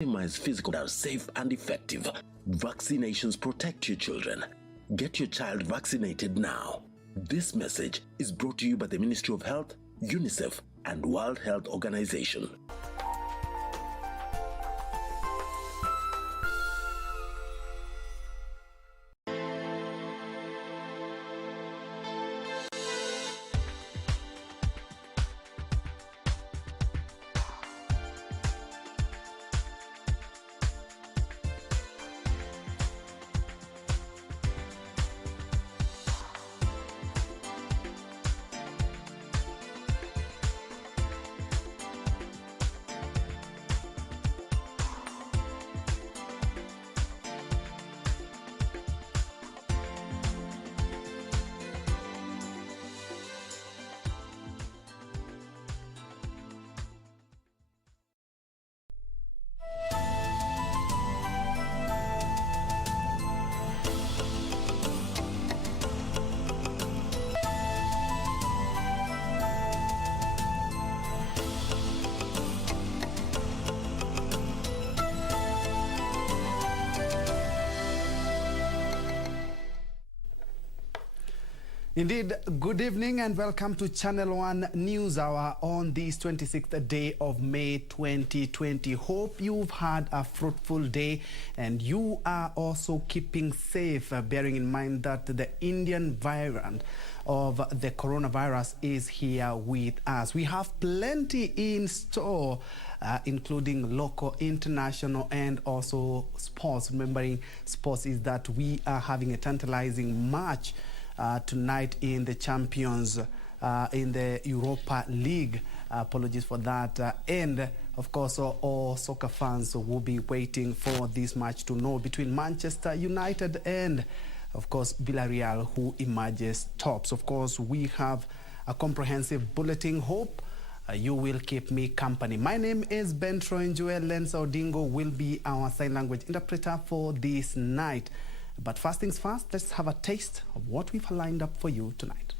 minimize physical are safe and effective. Vaccinations protect your children. Get your child vaccinated now. This message is brought to you by the Ministry of Health, UNICEF, and World Health Organization. Indeed, good evening and welcome to Channel 1 News Hour on this 26th day of May 2020. Hope you've had a fruitful day and you are also keeping safe, bearing in mind that the Indian variant of the coronavirus is here with us. We have plenty in store, including local, international, and also sports. Remembering sports is that we are having a tantalizing match tonight in the champions in the Europa League. Apologies for that. And of course, all soccer fans will be waiting for this match to know between Manchester United and, of course, Villarreal, who emerges tops. Of course, we have a comprehensive bulletin. Hope you will keep me company. My name is Ben Troy Njue. Lensa Odingo will be our sign language interpreter for this night. But first things first, let's have a taste of what we've lined up for you tonight.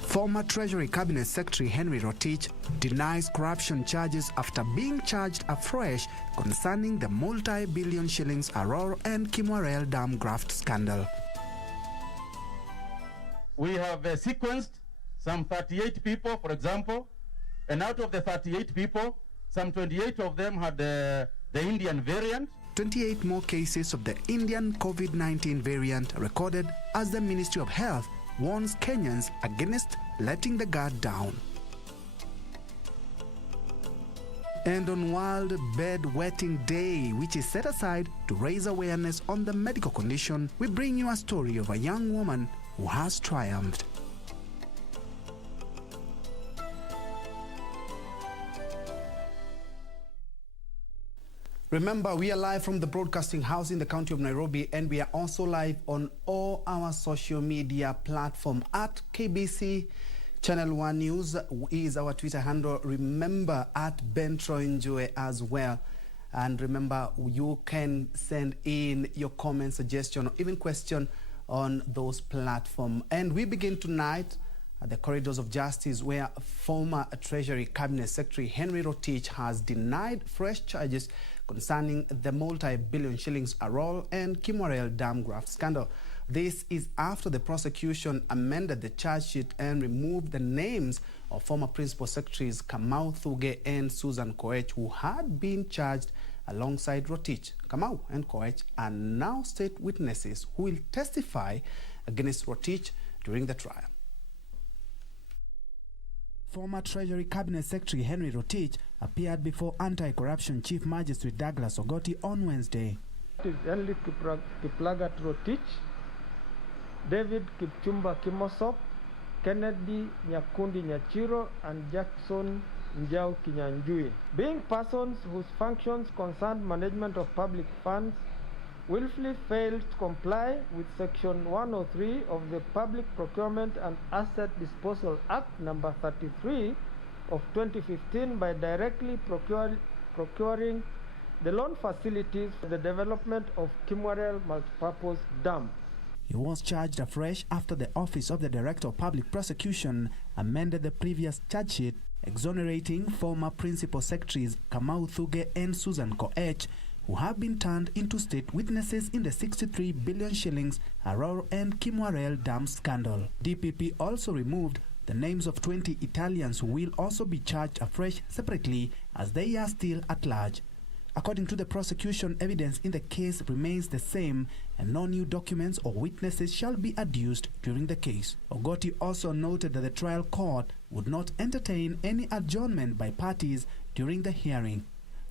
Former Treasury Cabinet Secretary Henry Rotich denies corruption charges after being charged afresh concerning the multi-billion shillings Aurora and Kimwarel Dam graft scandal. We have sequenced some 38 people, for example, and out of the 38 people, some 28 of them had the Indian variant. 28 more cases of the Indian COVID-19 variant recorded as the Ministry of Health warns Kenyans against letting the guard down. And on World Bedwetting Day, which is set aside to raise awareness on the medical condition, we bring you a story of a young woman who has triumphed. Remember, we are live from the broadcasting house in the county of Nairobi, and we are also live on all our social media platforms. At KBC Channel 1 News is our Twitter handle. Remember, at Ben Troy Njue as well. And remember, you can send in your comment, suggestion, or even question on those platforms. And we begin tonight at the corridors of justice, where former Treasury Cabinet Secretary Henry Rotich has denied fresh charges concerning the multi-billion shillings Aurora and Kimwarel Dam graft scandal. This is after the prosecution amended the charge sheet and removed the names of former Principal Secretaries Kamau Thuge and Susan Koech, who had been charged alongside Rotich. Kamau and Koech are now state witnesses who will testify against Rotich during the trial. Former Treasury Cabinet Secretary Henry Rotich appeared before Anti-Corruption Chief Magistrate Douglas Ogoti on Wednesday. It is Henry Kiplagat Rotich, David Kipchumba Kimosop, Kennedy Nyakundi Nyachiro, and Jackson Njau Kinyanjui, being persons whose functions concerned management of public funds, willfully failed to comply with Section 103 of the Public Procurement and Asset Disposal Act number 33 of 2015 by directly procuring the loan facilities for the development of Kimwarel Multipurpose Dam. He was charged afresh after the Office of the Director of Public Prosecution amended the previous charge sheet, exonerating former Principal Secretaries Kamau Thuge and Susan Koech, who have been turned into state witnesses in the 63 billion shillings Aror and Kimwarel Dam scandal. DPP also removed the names of 20 Italians who will also be charged afresh separately as they are still at large. According to the prosecution, evidence in the case remains the same and no new documents or witnesses shall be adduced during the case. Ogoti also noted that the trial court would not entertain any adjournment by parties during the hearing.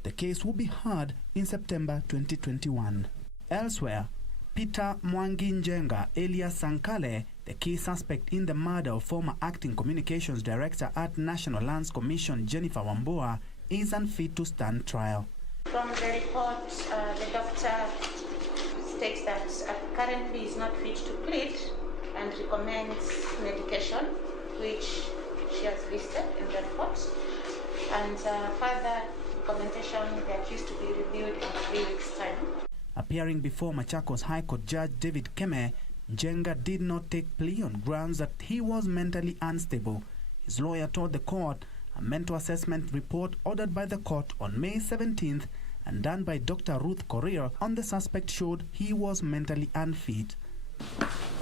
The case will be heard in September 2021. Elsewhere, Peter Mwangi Njenga, alias Sankale, the key suspect in the murder of former acting communications director at National Lands Commission Jennifer Wambua, is unfit to stand trial. From the report, the doctor states that currently is not fit to plead and recommends medication, which she has listed in the report, and further recommendation that used to be reviewed in 3 weeks' time. Appearing before Machakos High Court Judge David Keme, Njenga did not take plea on grounds that he was mentally unstable. His lawyer told the court a mental assessment report ordered by the court on May 17th and done by Dr. Ruth Correa on the suspect showed he was mentally unfit.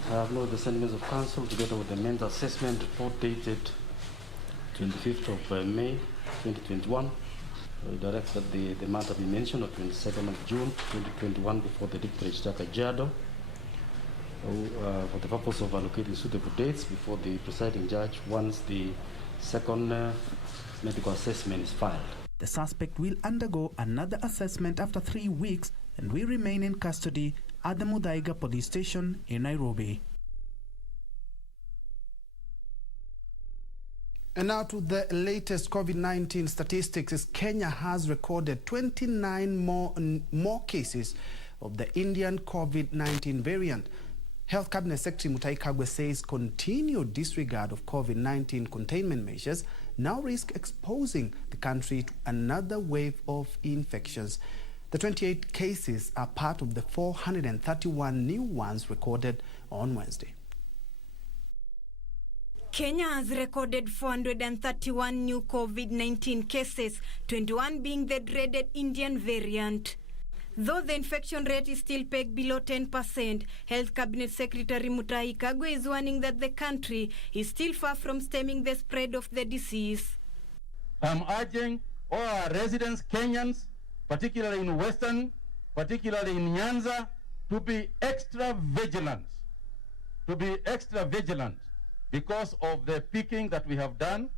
I have noted the sentiments of counsel together with the mental assessment report dated 25th of May 2021. We direct that the matter be mentioned on 22nd of June 2021 before the District Registrar Kajiado for the purpose of allocating suitable dates before the presiding judge once the second medical assessment is filed. The suspect will undergo another assessment after 3 weeks and will remain in custody at the Muthaiga police station in Nairobi. And now to the latest COVID-19 statistics. As Kenya has recorded 29 more cases of the Indian COVID-19 variant. Health Cabinet Secretary Mutahi Kagwe says continued disregard of COVID-19 containment measures now risk exposing the country to another wave of infections. The 28 cases are part of the 431 new ones recorded on Wednesday. Kenya has recorded 431 new COVID-19 cases, 21 being the dreaded Indian variant. Though the infection rate is still pegged below 10%, Health Cabinet Secretary Mutahi Kagwe is warning that the country is still far from stemming the spread of the disease. I'm urging all our residents, Kenyans, particularly in Western, particularly in Nyanza, to be extra vigilant. Because of the picking that we have done.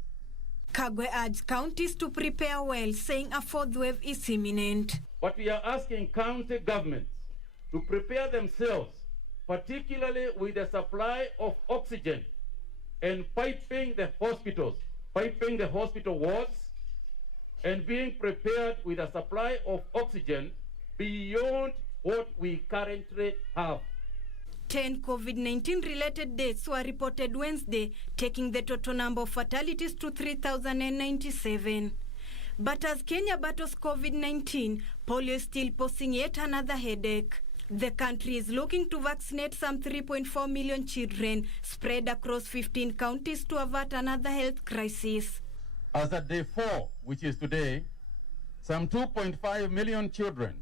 Kagwe urged counties to prepare well, saying a fourth wave is imminent. But we are asking county governments to prepare themselves, particularly with the supply of oxygen and piping the hospitals, piping the hospital wards, and being prepared with a supply of oxygen beyond what we currently have. 10 COVID-19 related deaths were reported Wednesday, taking the total number of fatalities to 3,097. But as Kenya battles COVID-19, polio is still posing yet another headache. The country is looking to vaccinate some 3.4 million children spread across 15 counties to avert another health crisis. As at day 4, which is today, some 2.5 million children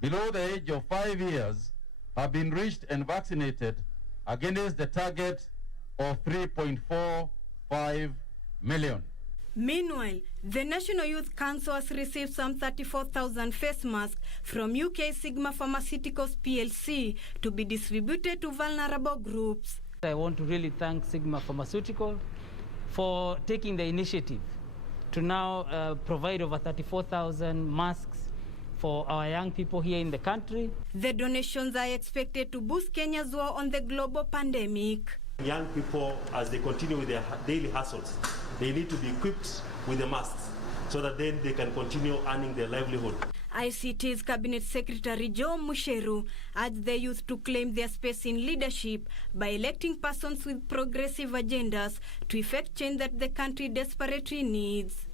below the age of 5 years have been reached and vaccinated against the target of 3.45 million. Meanwhile, the National Youth Council has received some 34,000 face masks from UK Sigma Pharmaceuticals PLC to be distributed to vulnerable groups. I want to really thank Sigma Pharmaceutical for taking the initiative to now provide over 34,000 masks for our young people here in the country. The donations are expected to boost Kenya's war on the global pandemic. Young people, as they continue with their daily hustles, they need to be equipped with the masks so that then they can continue earning their livelihood. ICT's Cabinet Secretary Joe Musheru urged the youth to claim their space in leadership by electing persons with progressive agendas to effect change that the country desperately needs.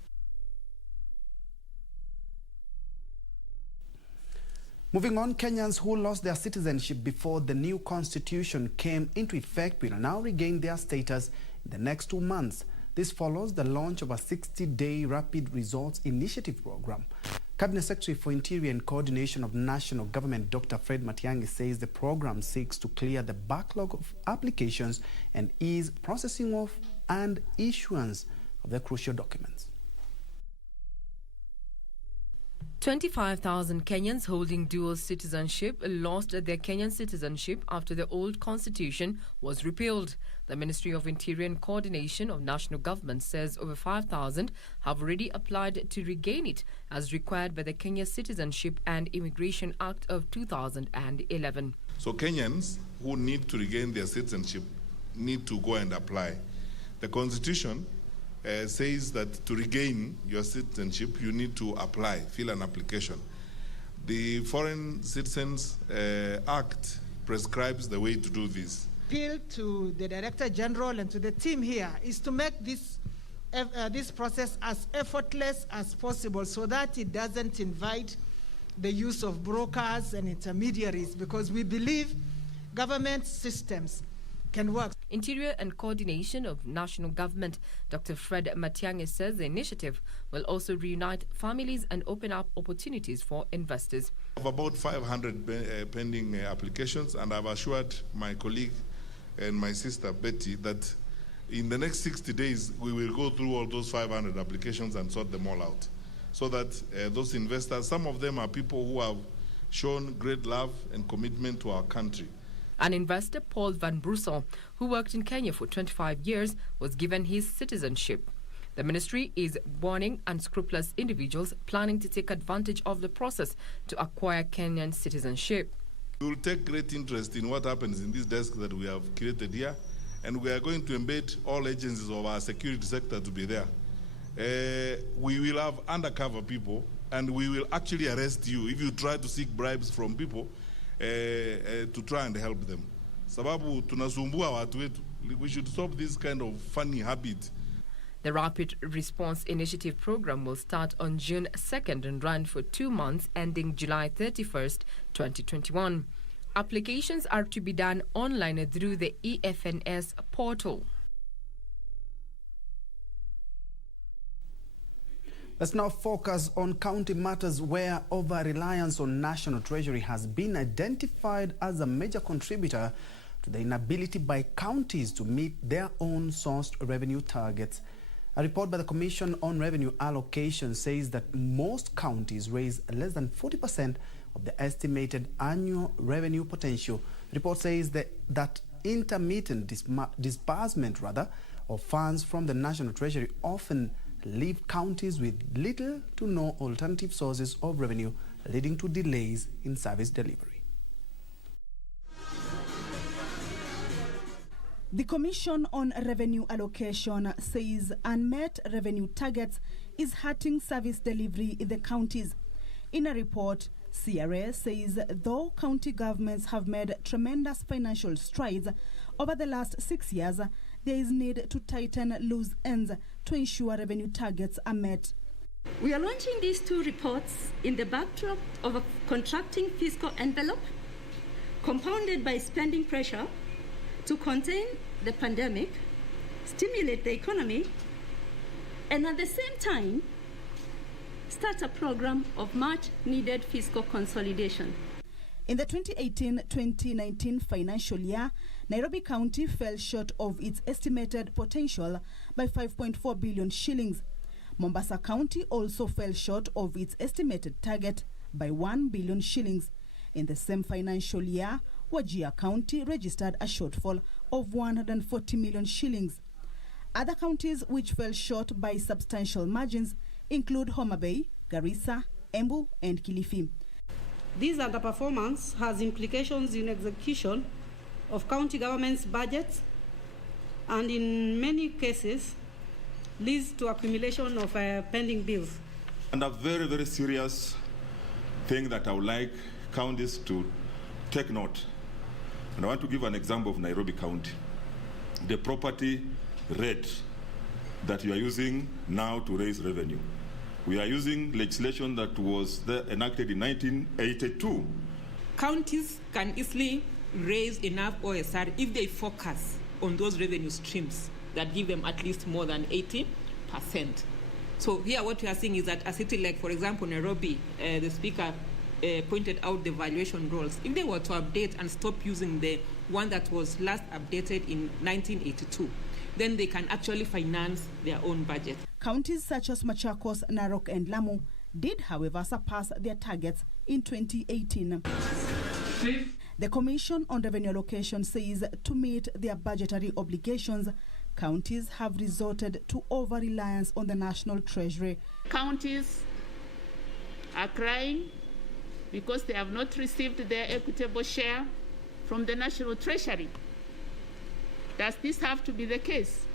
Moving on, Kenyans who lost their citizenship before the new constitution came into effect will now regain their status in the next 2 months. This follows the launch of a 60-day rapid results initiative program. Cabinet Secretary for Interior and Coordination of National Government, Dr. Fred Matiang'i, says the program seeks to clear the backlog of applications and ease processing of and issuance of the crucial documents. 25,000 Kenyans holding dual citizenship lost their Kenyan citizenship after the old constitution was repealed. The Ministry of Interior and Coordination of National Government says over 5,000 have already applied to regain it as required by the Kenya Citizenship and Immigration Act of 2011. So Kenyans who need to regain their citizenship need to go and apply. The constitution says that to regain your citizenship, you need to apply, fill an application. The Foreign Citizens Act prescribes the way to do this. Appeal to the Director General and to the team here is to make this process as effortless as possible so that it doesn't invite the use of brokers and intermediaries, because we believe government systems can work. Interior and Coordination of National Government, Dr. Fred Matiang'i, says the initiative will also reunite families and open up opportunities for investors. We have about 500 pending applications, and I've assured my colleague and my sister Betty that in the next 60 days we will go through all those 500 applications and sort them all out, so that those investors, some of them are people who have shown great love and commitment to our country. An investor, Paul Van Brussel, who worked in Kenya for 25 years, was given his citizenship. The ministry is warning unscrupulous individuals planning to take advantage of the process to acquire Kenyan citizenship. We will take great interest in what happens in this desk that we have created here, and we are going to embed all agencies of our security sector to be there. We will have undercover people, and we will actually arrest you if you try to seek bribes from people to try and help them. Sababu tunasumbua watu wetu. We should stop this kind of funny habit. The Rapid Response Initiative program will start on June 2nd and run for 2 months, ending July 31st, 2021. Applications are to be done online through the EFNS portal. Let's now focus on county matters where over-reliance on National Treasury has been identified as a major contributor to the inability by counties to meet their own sourced revenue targets. A report by the Commission on Revenue Allocation says that most counties raise less than 40% of the estimated annual revenue potential. The report says that intermittent disbursement of funds from the National Treasury often leave counties with little to no alternative sources of revenue, leading to delays in service delivery. The Commission on Revenue Allocation says unmet revenue targets is hurting service delivery in the counties. In a report, CRA says though county governments have made tremendous financial strides over the last 6 years, there is need to tighten loose ends to ensure revenue targets are met. We are launching these 2 reports in the backdrop of a contracting fiscal envelope, compounded by spending pressure to contain the pandemic, stimulate the economy, and at the same time, start a program of much-needed fiscal consolidation. In the 2018-2019 financial year, Nairobi County fell short of its estimated potential by 5.4 billion shillings. Mombasa County also fell short of its estimated target by 1 billion shillings. In the same financial year, Wajir County registered a shortfall of 140 million shillings. Other counties which fell short by substantial margins include Homa Bay, Garissa, Embu, and Kilifi. This underperformance has implications in execution of county government's budgets and in many cases leads to accumulation of pending bills. And a very, very serious thing that I would like counties to take note. And I want to give an example of Nairobi County. The property rate that you are using now to raise revenue. We are using legislation that was enacted in 1982. Counties can easily raise enough OSR if they focus on those revenue streams that give them at least more than 80%. So here what we are seeing is that a city like, for example, Nairobi, the speaker pointed out the valuation rules. If they were to update and stop using the one that was last updated in 1982, then they can actually finance their own budget. Counties such as Machakos, Narok and Lamu did, however, surpass their targets in 2018. The Commission on Revenue Allocation says to meet their budgetary obligations, counties have resorted to over-reliance on the National Treasury. Counties are crying because they have not received their equitable share from the National Treasury. Does this have to be the case?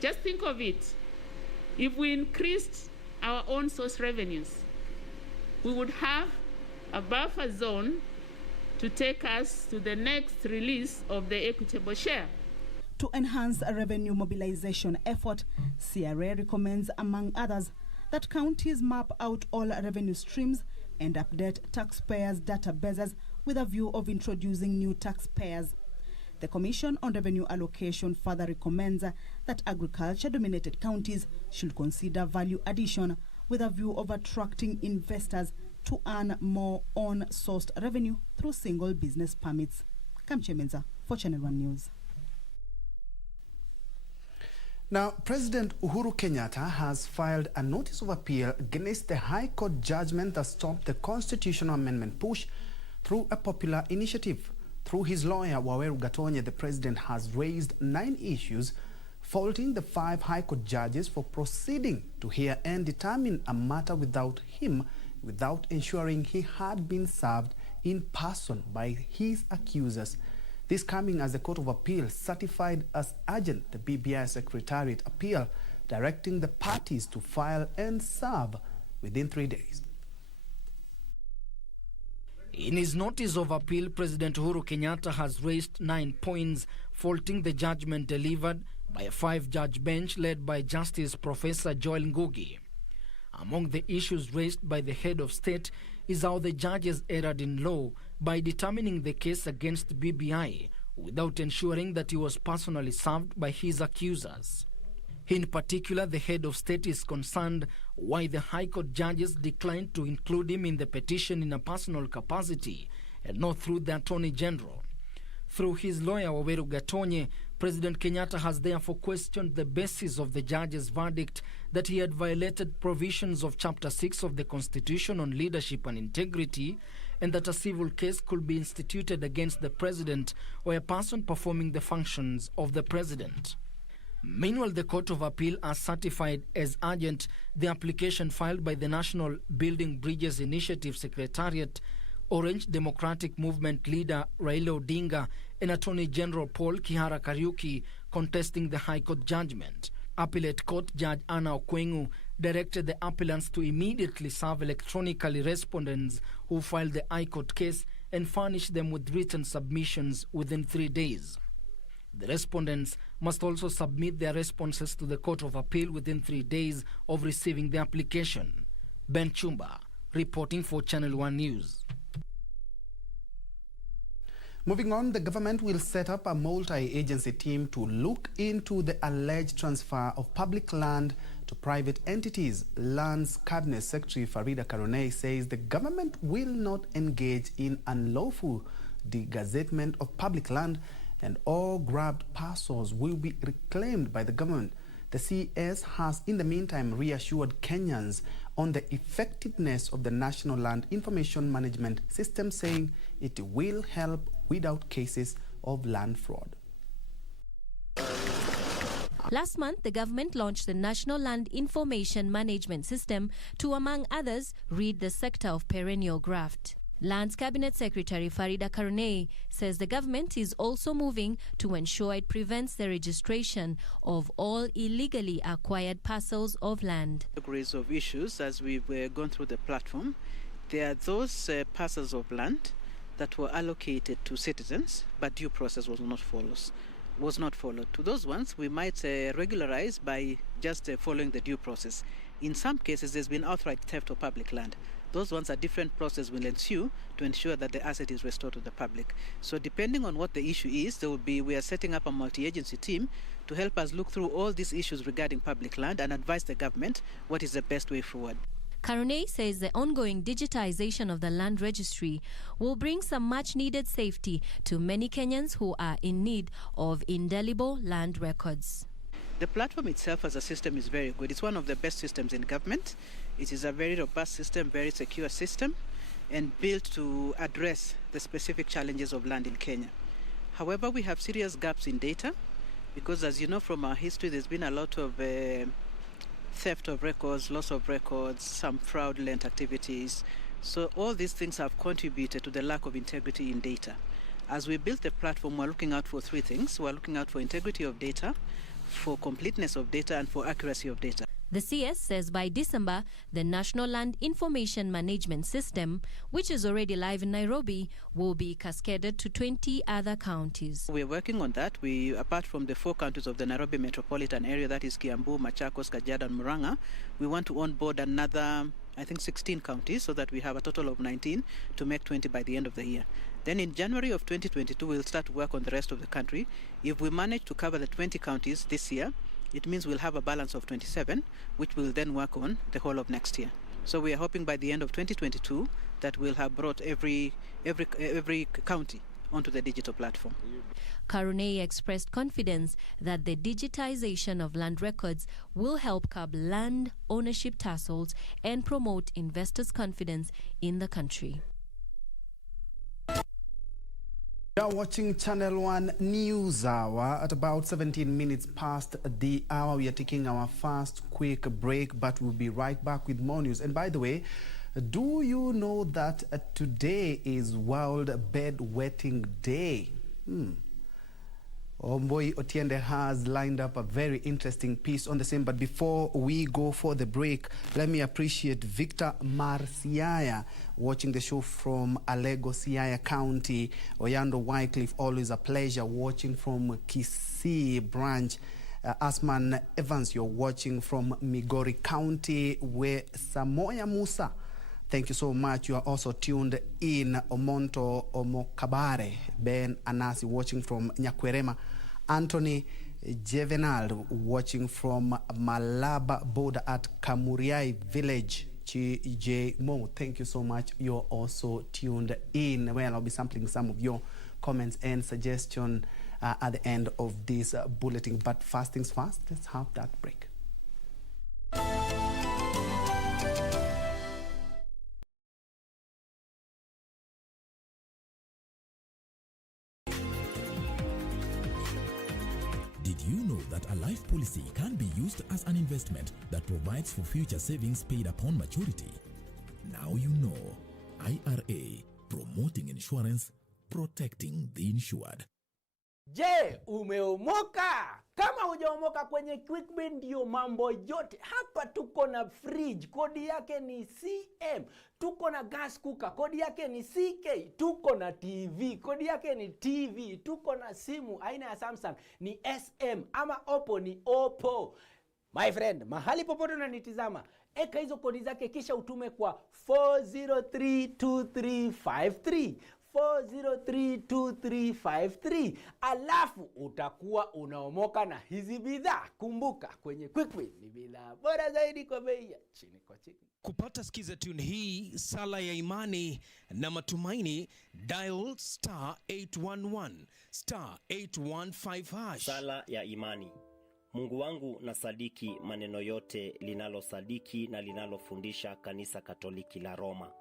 Just think of it. If we increased our own source revenues, we would have a buffer zone to take us to the next release of the equitable share. To enhance a revenue mobilization effort, CRA recommends, among others, that counties map out all revenue streams and update taxpayers' databases with a view of introducing new taxpayers. The Commission on Revenue Allocation further recommends that agriculture-dominated counties should consider value addition with a view of attracting investors to earn more on-sourced revenue through single business permits. Kamche Menza for Channel 1 News. Now, President Uhuru Kenyatta has filed a notice of appeal against the High Court judgment that stopped the constitutional amendment push through a popular initiative. Through his lawyer, Waweru Gatonye, the president has raised 9 issues, faulting the 5 High Court judges for proceeding to hear and determine a matter without him, without ensuring he had been served in person by his accusers. This coming as the Court of Appeal certified as urgent the BBI Secretariat appeal, directing the parties to file and serve within 3 days. In his notice of appeal, President Uhuru Kenyatta has raised 9 points faulting the judgment delivered by a 5-judge bench led by Justice Professor Joel Ngugi. Among the issues raised by the head of state is how the judges erred in law by determining the case against BBI without ensuring that he was personally served by his accusers. In particular, the head of state is concerned why the High Court judges declined to include him in the petition in a personal capacity and not through the Attorney General. Through his lawyer, Waweru Gatonye, President Kenyatta has therefore questioned the basis of the judge's verdict that he had violated provisions of Chapter 6 of the Constitution on leadership and integrity, and that a civil case could be instituted against the president or a person performing the functions of the president. Meanwhile, the Court of Appeal has certified as urgent the application filed by the National Building Bridges Initiative Secretariat, Orange Democratic Movement leader Raila Odinga, and Attorney General Paul Kihara Kariuki contesting the High Court judgment. Appellate Court Judge Anna Okwengu directed the appellants to immediately serve electronically respondents who filed the High Court case and furnish them with written submissions within 3 days. The respondents must also submit their responses to the Court of Appeal within 3 days of receiving the application. Ben Chumba, reporting for Channel 1 News. Moving on, the government will set up a multi-agency team to look into the alleged transfer of public land to private entities. Lands Cabinet Secretary Farida Karonei says the government will not engage in unlawful degazettement of public land, and all grabbed parcels will be reclaimed by the government. The CS has in the meantime reassured Kenyans on the effectiveness of the National Land Information Management System, saying it will help weed out cases of land fraud. Last month, the government launched the National Land Information Management System to, among others, rid the sector of perennial graft. Lands Cabinet Secretary Farida Karonei says the government is also moving to ensure it prevents the registration of all illegally acquired parcels of land. Categories of issues as we were going through the platform, there are those parcels of land that were allocated to citizens, but due process was not followed. To those ones, we might regularize by just following the due process. In some cases, there's been outright theft of public land. Those ones are different process will ensue to ensure that the asset is restored to the public. So depending on what the issue is, we are setting up a multi-agency team to help us look through all these issues regarding public land and advise the government what is the best way forward. Karune says the ongoing digitization of the land registry will bring some much-needed safety to many Kenyans who are in need of indelible land records. The platform itself as a system is very good. It's one of the best systems in government. It is a very robust system, very secure system, and built to address the specific challenges of land in Kenya. However, we have serious gaps in data because, as you know from our history, there's been a lot of theft of records, loss of records, some fraudulent activities. So all these things have contributed to the lack of integrity in data. As we built the platform, we're looking out for three things. We're looking out for integrity of data, for completeness of data, and for accuracy of data. The CS says by December, the National Land Information Management System, which is already live in Nairobi, will be cascaded to 20 other counties. We're working on that. Apart from the 4 counties of the Nairobi metropolitan area, that is Kiambu, Machakos, Kajiado, and Murang'a, we want to onboard another, I think, 16 counties so that we have a total of 19 to make 20 by the end of the year. Then in January of 2022, we'll start to work on the rest of the country. If we manage to cover the 20 counties this year, it means we'll have a balance of 27, which we'll then work on the whole of next year. So we are hoping by the end of 2022 that we'll have brought every county onto the digital platform. Karune expressed confidence that the digitization of land records will help curb land ownership tussles and promote investors' confidence in the country. You are watching Channel 1 News Hour at about 17 minutes past the hour. We are taking our first quick break, but we'll be right back with more news. And by the way, do you know that today is World Bedwetting Day? Omboy Otiende has lined up a very interesting piece on the same. But before we go for the break, let me appreciate Victor Marciaya watching the show from Alego, Siaya County. Oyando Wycliffe, always a pleasure watching from Kisii branch. Asman Evans, you're watching from Migori County, where Samoya Musa. Thank you so much. You are also tuned in Omonto Omokabare. Ben Anasi watching from Nyakwerema. Anthony Jevenal watching from Malaba border at Kamuriai village. J Mo, thank you so much. You're also tuned in. Well, I'll be sampling some of your comments and suggestions at the end of this bulletin. But first things first, let's have that break. Did you know that a life policy can be used as an investment that provides for future savings paid upon maturity? Now you know. IRA, promoting insurance, protecting the insured. Je, umeomoka? Kama hujaomoka kwenye QuickBit ndio mambo yote. Hapa tuko na fridge, kodi yake ni CM. Tuko na gas cooker, kodi yake ni CK. Tuko na TV, kodi yake ni TV. Tuko na simu aina ya Samsung ni SM ama Oppo ni Oppo. My friend, mahali popote unanitizama, eka hizo kodi zake kisha utume kwa 4032353. 4032353. Alafu utakuwa unaomoka na hizi bidhaa. Kumbuka kwenye QuickBit ni bidhaa bora zaidi kwa bei ya chini kwa chini. Kupata skiza tune hii, sala ya imani na matumaini, dial *811 *815 #. Sala ya imani. Mungu wangu na sadiki maneno yote linalosadiki na linalofundisha kanisa Katoliki la Roma,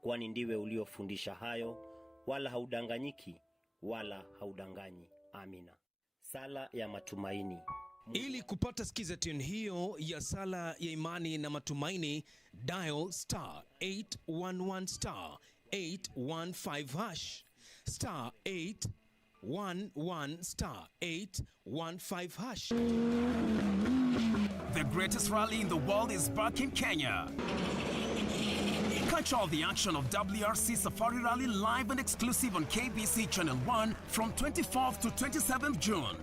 kwani ndiwe uliofundisha hayo, wala haudanganyiki wala haudanganyi. Amina. Sala ya matumaini. Ili kupata skiza tune hiyo ya sala ya imani na matumaini, dial *811 *815 *811 *815 #. The greatest rally in the world is back in Kenya. Catch all the action of WRC Safari Rally live and exclusive on KBC Channel 1 from 24th to 27th June.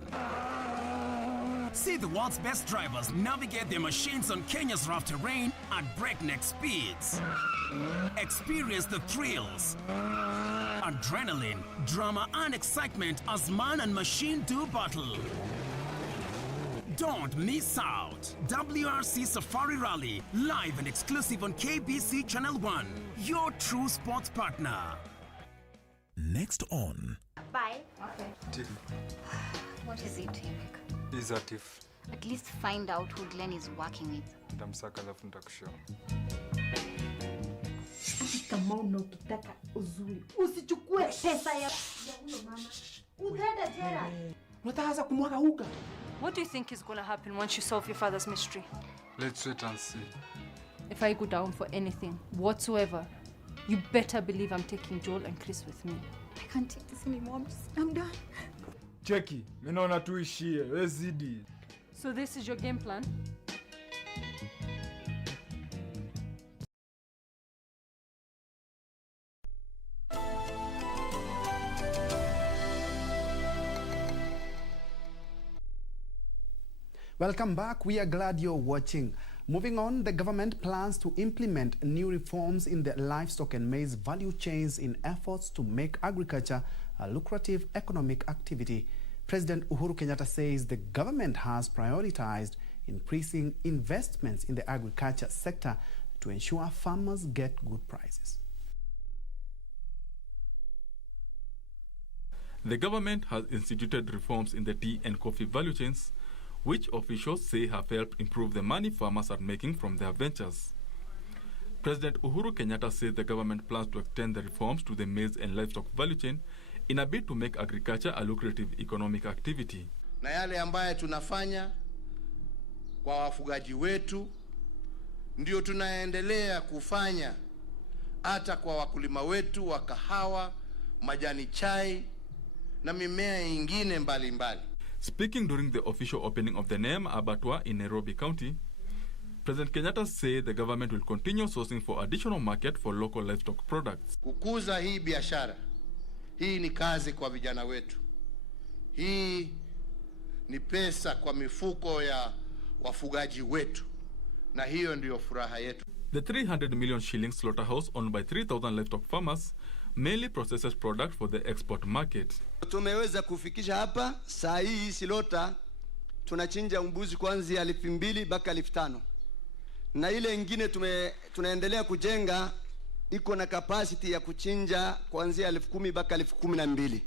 See the world's best drivers navigate their machines on Kenya's rough terrain at breakneck speeds. Experience the thrills, adrenaline, drama, and excitement as man and machine do battle. Don't miss out. WRC Safari Rally, live and exclusive on KBC Channel 1, your true sports partner. Next on. Bye. Okay. Tiff. What is it, Eric? He's a Tiff. At least find out who Glenn is working with. Nitamsaka alafu nitakushow. Kama unataka uzuri, usichukue pesa ya huyo mama. Utaenda jela. Unataka kumwaga uga. What do you think is going to happen once you solve your father's mystery? Let's wait and see. If I go down for anything whatsoever, you better believe I'm taking Joel and Chris with me. I can't take this anymore. I'm done. Cheki, mimi naona tuishie. Wewe zidi. So this is your game plan? Welcome back. We are glad you're watching. Moving on, the government plans to implement new reforms in the livestock and maize value chains in efforts to make agriculture a lucrative economic activity. President Uhuru Kenyatta says the government has prioritized increasing investments in the agriculture sector to ensure farmers get good prices. The government has instituted reforms in the tea and coffee value chains, which officials say have helped improve the money farmers are making from their ventures. President Uhuru Kenyatta says the government plans to extend the reforms to the maize and livestock value chain in a bid to make agriculture a lucrative economic activity. Na yale ambayo tunafanya kwa wafugaji wetu ndio tunaendelea kufanya hata kwa wakulima wetu wa kahawa, majani chai na mimea ingine mbalimbali. Speaking during the official opening of the NEM abattoir in Nairobi County, President Kenyatta said the government will continue sourcing for additional market for local livestock products. Kukuza hii biashara, hii ni kazi kwa vijana wetu. Hii ni pesa kwa mifuko ya wafugaji wetu. Na hiyo ndio furaha yetu. The 300 million shilling slaughterhouse owned by 3,000 livestock farmers mainly processes product for the export market. Tumeweza kufikisha hapa saa hii silota tunachinja mbuzi kuanzia 2,000 mpaka 5,000. Na ile nyingine tunaendelea kujenga iko na capacity ya kuchinja kuanzia 10,000 mpaka 12,000.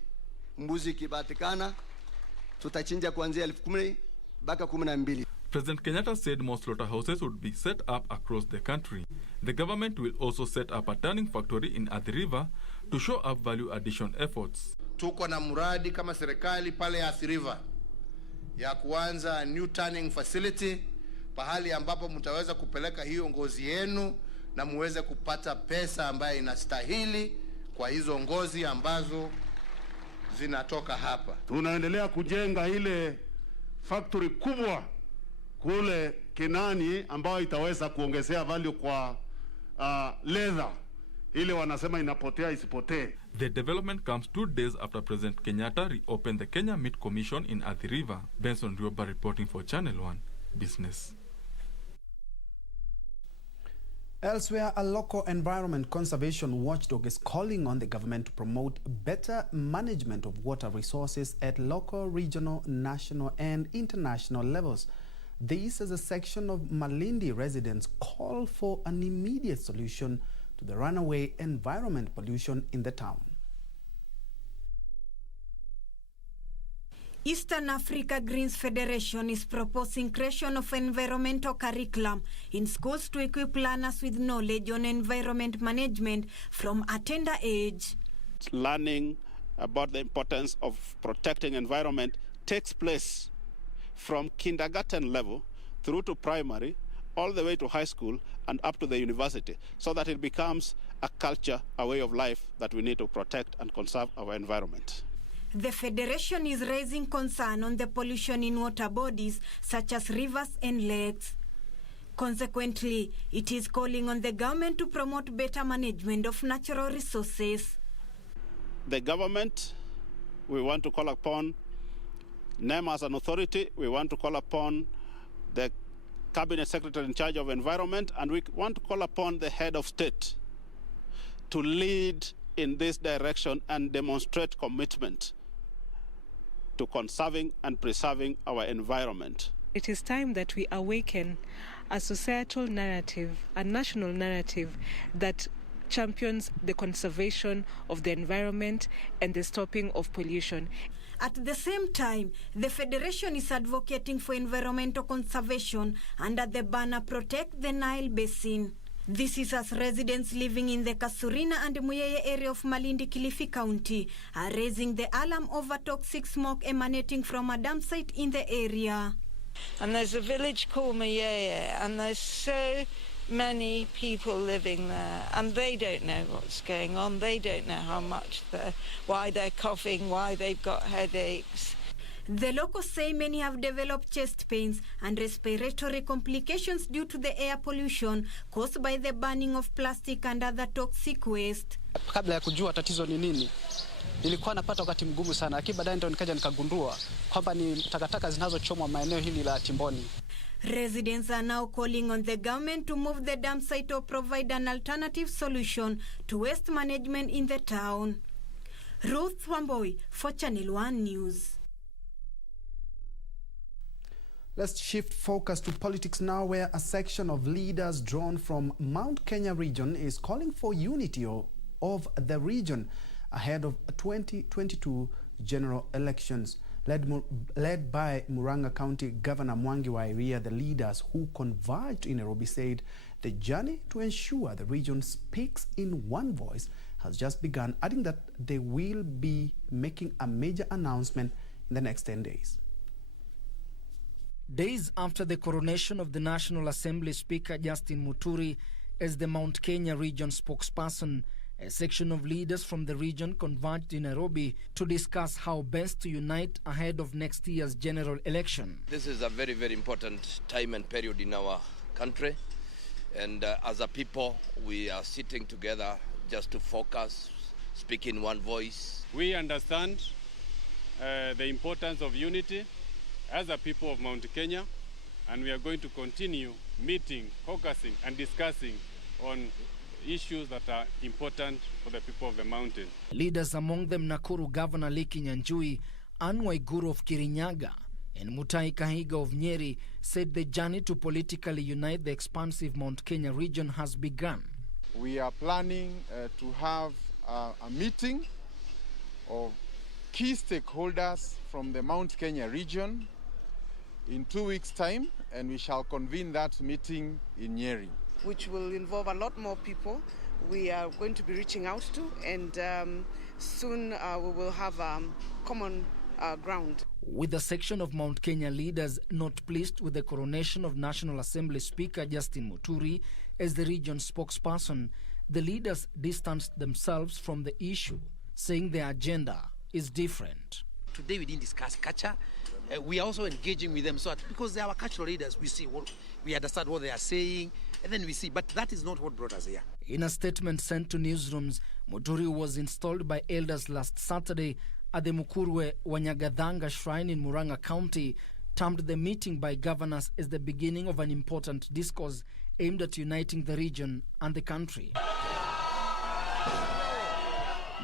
Mbuzi kibatikana tutachinja kuanzia 10,000 mpaka 12,000. President Kenyatta said more slaughterhouses would be set up across the country. The government will also set up a tanning factory in Athi River to show up value addition efforts. Tuko na muradi kama serikali pale Athi River ya kuanza new tanning facility, pahali ambapo mtaweza kupeleka hiyo ngozi yenu na muweze kupata pesa ambayo inastahili kwa hizo ngozi ambazo zinatoka hapa. Tunaendelea kujenga ile factory kubwa kule Kinani ambayo itaweza kuongezea value kwa leather. Ile wanasema inapotea isipotee. The development comes 2 days after President Kenyatta reopened the Kenya Meat Commission in Athi River. Ben Troy reporting for Channel 1 Business. Elsewhere, a local environment conservation watchdog is calling on the government to promote better management of water resources at local, regional, national and international levels. This is a section of Malindi residents call for an immediate solution to the runaway environment pollution in the town. Eastern Africa Greens Federation is proposing creation of environmental curriculum in schools to equip learners with knowledge on environment management from a tender age. Learning about the importance of protecting environment takes place from kindergarten level through to primary, all the way to high school and up to the university, so that it becomes a culture, a way of life that we need to protect and conserve our environment. The Federation is raising concern on the pollution in water bodies such as rivers and lakes. Consequently, it is calling on the government to promote better management of natural resources. The government, we want to call upon name as an authority. We want to call upon the Cabinet Secretary in charge of environment, and we want to call upon the head of state to lead in this direction and demonstrate commitment to conserving and preserving our environment. It is time that we awaken a societal narrative, a national narrative that champions the conservation of the environment and the stopping of pollution. At the same time, the Federation is advocating for environmental conservation under the banner Protect the Nile Basin. This is as residents living in the Kasurina and Muyeye area of Malindi, Kilifi County are raising the alarm over toxic smoke emanating from a dump site in the area. And there's a village called Muyeye, and there's so many people living there, and they don't know what's going on. They don't know why they're coughing, why they've got headaches. The locals say many have developed chest pains and respiratory complications due to the air pollution caused by the burning of plastic and other toxic waste. Kabla ya kujua tatizo ni nini, nilikuwa napata wakati mgumu sana, lakini baadaye ndio nikaja nikagundua kwamba ni takataka zinazochomwa maeneo hili la Timboni. Residents are now calling on the government to move the dump site or provide an alternative solution to waste management in the town. Ruth Wamboi for Channel 1 News. Let's shift focus to politics now, where a section of leaders drawn from Mount Kenya region is calling for unity of the region ahead of 2022 general elections. Led by Murang'a County Governor Mwangi wa Iria, the leaders who converged in Nairobi said the journey to ensure the region speaks in one voice has just begun, adding that they will be making a major announcement in the next 10 days. Days after the coronation of the National Assembly Speaker Justin Muturi as the Mount Kenya region spokesperson, a section of leaders from the region converged in Nairobi to discuss how best to unite ahead of next year's general election. This is a very, very important time and period in our country. And as a people, we are sitting together just to focus, speak in one voice. We understand the importance of unity as a people of Mount Kenya, and we are going to continue meeting, focusing and discussing on issues that are important for the people of the mountain. Leaders among them Nakuru Governor Liki Nyanjui, Anne Waiguru of Kirinyaga and Mutai Kahiga of Nyeri said the journey to politically unite the expansive Mount Kenya region has begun. We are planning to have a meeting of key stakeholders from the Mount Kenya region in 2 weeks' time, and we shall convene that meeting in Nyeri, which will involve a lot more people we are going to be reaching out to, and soon we will have common ground. With a section of Mount Kenya leaders not pleased with the coronation of National Assembly Speaker Justin Muturi as the region's spokesperson, the leaders distanced themselves from the issue, saying the agenda is different. Today we didn't discuss culture. We are also engaging with them, so because they are our cultural leaders, we understand what they are saying, and then we see. But that is not what brought us here. In a statement sent to newsrooms, Muturi was installed by elders last Saturday at the Mukurwe Wanyagadhanga Shrine in Murang'a County, termed the meeting by governors as the beginning of an important discourse aimed at uniting the region and the country.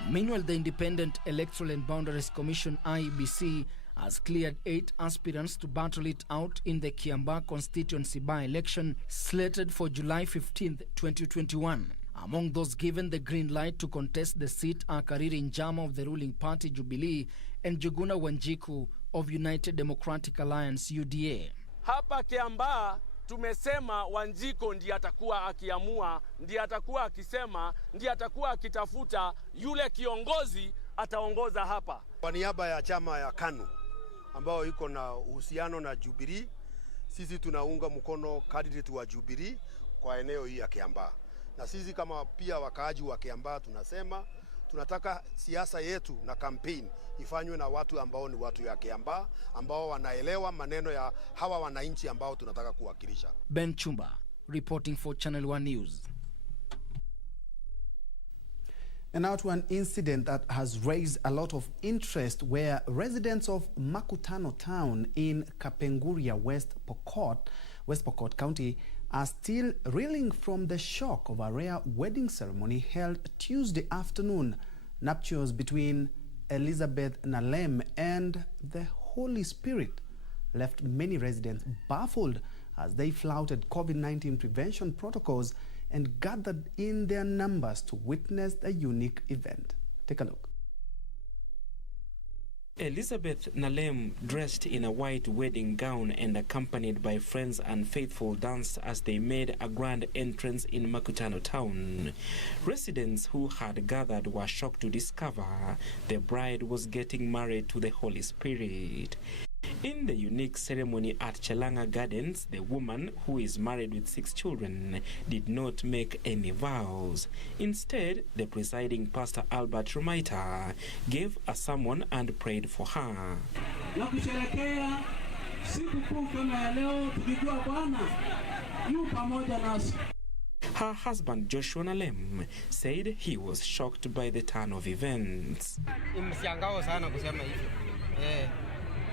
Meanwhile, the Independent Electoral and Boundaries Commission, IEBC, has cleared 8 aspirants to battle it out in the Kiambaa constituency by-election slated for July 15, 2021. Among those given the green light to contest the seat are Kariri Njama of the ruling party Jubilee and Njuguna Wanjiku of United Democratic Alliance UDA. Hapa Kiambaa tumesema Wanjiko ndiye atakuwa akiamua, ndiye atakuwa akisema, ndiye atakuwa akitafuta yule kiongozi ataongoza hapa. Kwa niaba ya chama ya KANU ambao iko na uhusiano na Jubilee, sisi tunaunga mkono candidate wa Jubilee kwa eneo hii ya Kiambaa. Na sisi kama pia wakaaji wa Kiambaa tunasema tunataka siasa yetu na campaign ifanywe na watu ambao ni watu ya Kiambaa, ambao wanaelewa maneno ya hawa wananchi ambao tunataka kuwakilisha. Ben Chumba reporting for Channel 1 News. And now to an incident that has raised a lot of interest, where residents of Makutano town in Kapenguria, West Pokot County are still reeling from the shock of a rare wedding ceremony held Tuesday afternoon. Nuptials between Elizabeth Nalem and the Holy Spirit left many residents baffled as they flouted COVID-19 prevention protocols and gathered in their numbers to witness the unique event. Take a look. Elizabeth Nalem, dressed in a white wedding gown and accompanied by friends and faithful, danced as they made a grand entrance in Makutano town. Residents who had gathered were shocked to discover the bride was getting married to the Holy Spirit. In the unique ceremony at Chelanga Gardens, the woman, who is married with 6 children, did not make any vows. Instead, the presiding pastor, Albert Rumaita, gave a sermon and prayed for her. Her husband, Joshua Nalem, said he was shocked by the turn of events.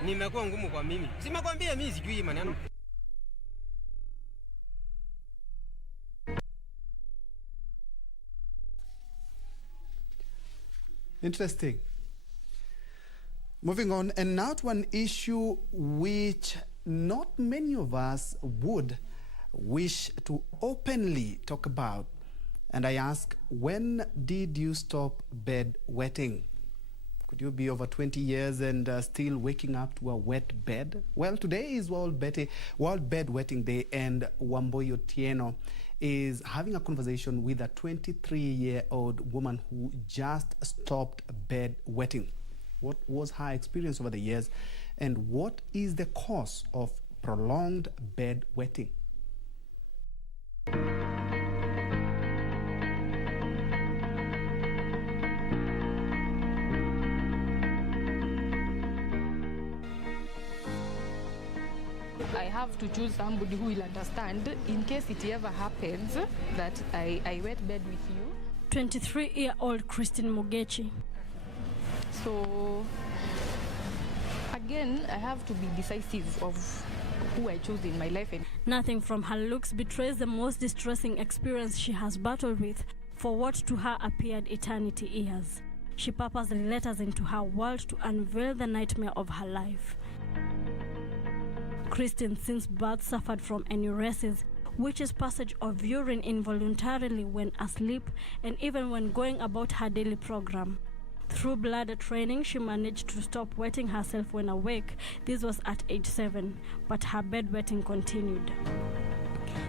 Nimekuwa ngumu kwa mimi. Simekwambia mimi sijui maneno. Interesting. Moving on, and now to an issue which not many of us would wish to openly talk about. And I ask, when did you stop bedwetting? Could you be over 20 years and still waking up to a wet bed? Well, today is World Bedwetting Day, and Wamboyo Tieno is having a conversation with a 23-year-old woman who just stopped bedwetting. What was her experience over the years, and what is the cause of prolonged bedwetting? I have to choose somebody who will understand in case it ever happens that I wet bed with you. 23-year-old Christine Mugechi. So again, I have to be decisive of who I choose in my life. Nothing from her looks betrays the most distressing experience she has battled with for what to her appeared eternity years. She purposely let us into her world to unveil the nightmare of her life. Christine, since birth, suffered from enuresis, which is passage of urine involuntarily when asleep and even when going about her daily program. Through bladder training, she managed to stop wetting herself when awake. This was at age 7, but her bedwetting continued.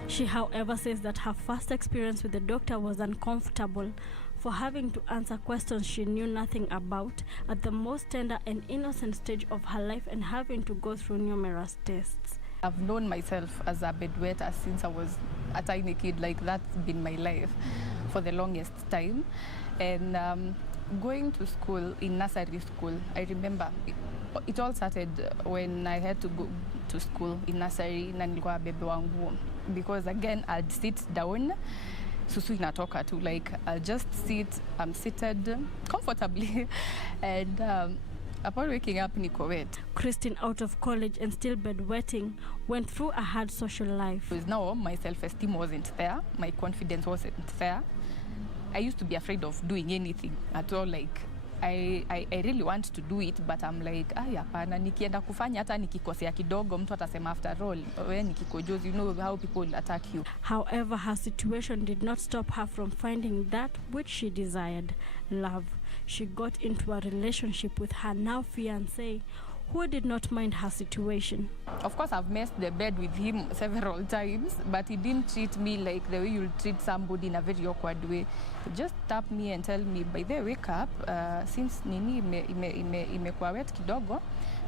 She, however, says that her first experience with the doctor was uncomfortable for having to answer questions she knew nothing about at the most tender and innocent stage of her life and having to go through numerous tests. I've known myself as a bedwetter since I was a tiny kid. Like, that's been my life for the longest time. And going to school, in nursery school, I remember it all started when I had to go to school in nursery na nilikuwa bebe wangu, because again I'd sit down, susu inatoka tu, like I'll just sit, I'm seated comfortably and upon waking up niko wet. Christine, out of college and still bedwetting, went through a hard social life. Because now my self-esteem wasn't there, my confidence wasn't there. I used to be afraid of doing anything at all. Like, I really want to do it, but I'm like, hapana, nikienda kufanya hata nikikosea kidogo mtu atasema after all, when nikikojozi, you know how people attack you. However, her situation did not stop her from finding that which she desired, love. She got into a relationship with her now fiancé, who did not mind her situation. Of course, I've messed the bed with him several times, but he didn't treat me like the way you'll treat somebody in a very awkward way. He just tap me and tell me, by the way, wake up, since nini imekuwa wet kidogo,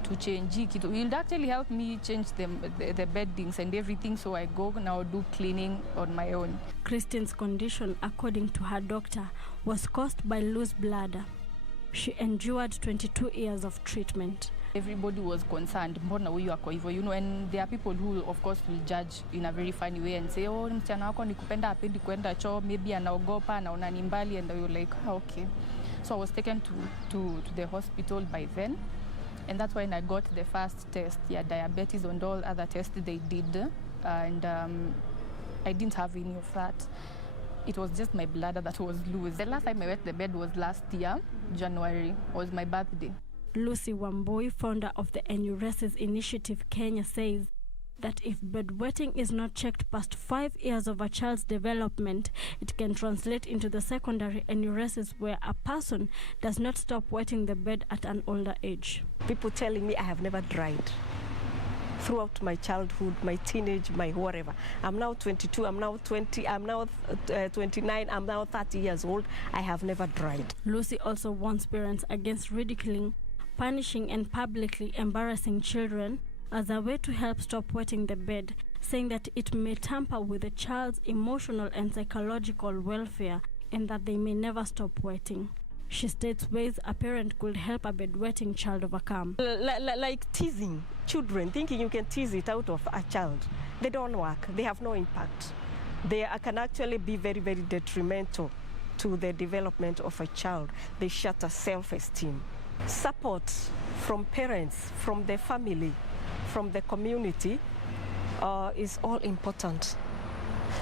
to change kitu. He'll actually help me change the beddings and everything, so I go now do cleaning on my own. Christine's condition, according to her doctor, was caused by loose bladder. She endured 22 years of treatment. Everybody was concerned, mbona huyu ako hivyo, you know, and there are people who of course will judge in a very funny way and say, oh, msichana wako ni kupenda apendi kwenda choo, maybe anaogopa, anaona ni mbali, and you're like, okay. So I was taken to the hospital by then, and that's when I got the first test, diabetes and all other tests they did, and I didn't have any of that. It was just my bladder that was loose. The last time I wet the bed was last year, January, was my birthday. Lucy Wamboi, founder of the Enuresis Initiative Kenya, says that if bedwetting is not checked past 5 years of a child's development, it can translate into the secondary enuresis, where a person does not stop wetting the bed at an older age. People telling me I have never dried throughout my childhood, my teenage, my whatever. I'm now 22, I'm now 20, I'm now 29, I'm now 30 years old. I have never dried. Lucy also warns parents against ridiculing, punishing and publicly embarrassing children as a way to help stop wetting the bed, saying that it may tamper with the child's emotional and psychological welfare and that they may never stop wetting. She states ways a parent could help a bedwetting child overcome. Like teasing children, thinking you can tease it out of a child. They don't work, they have no impact. They can actually be very, very detrimental to the development of a child. They shatter self-esteem. Support from parents, from the family, from the community is all important.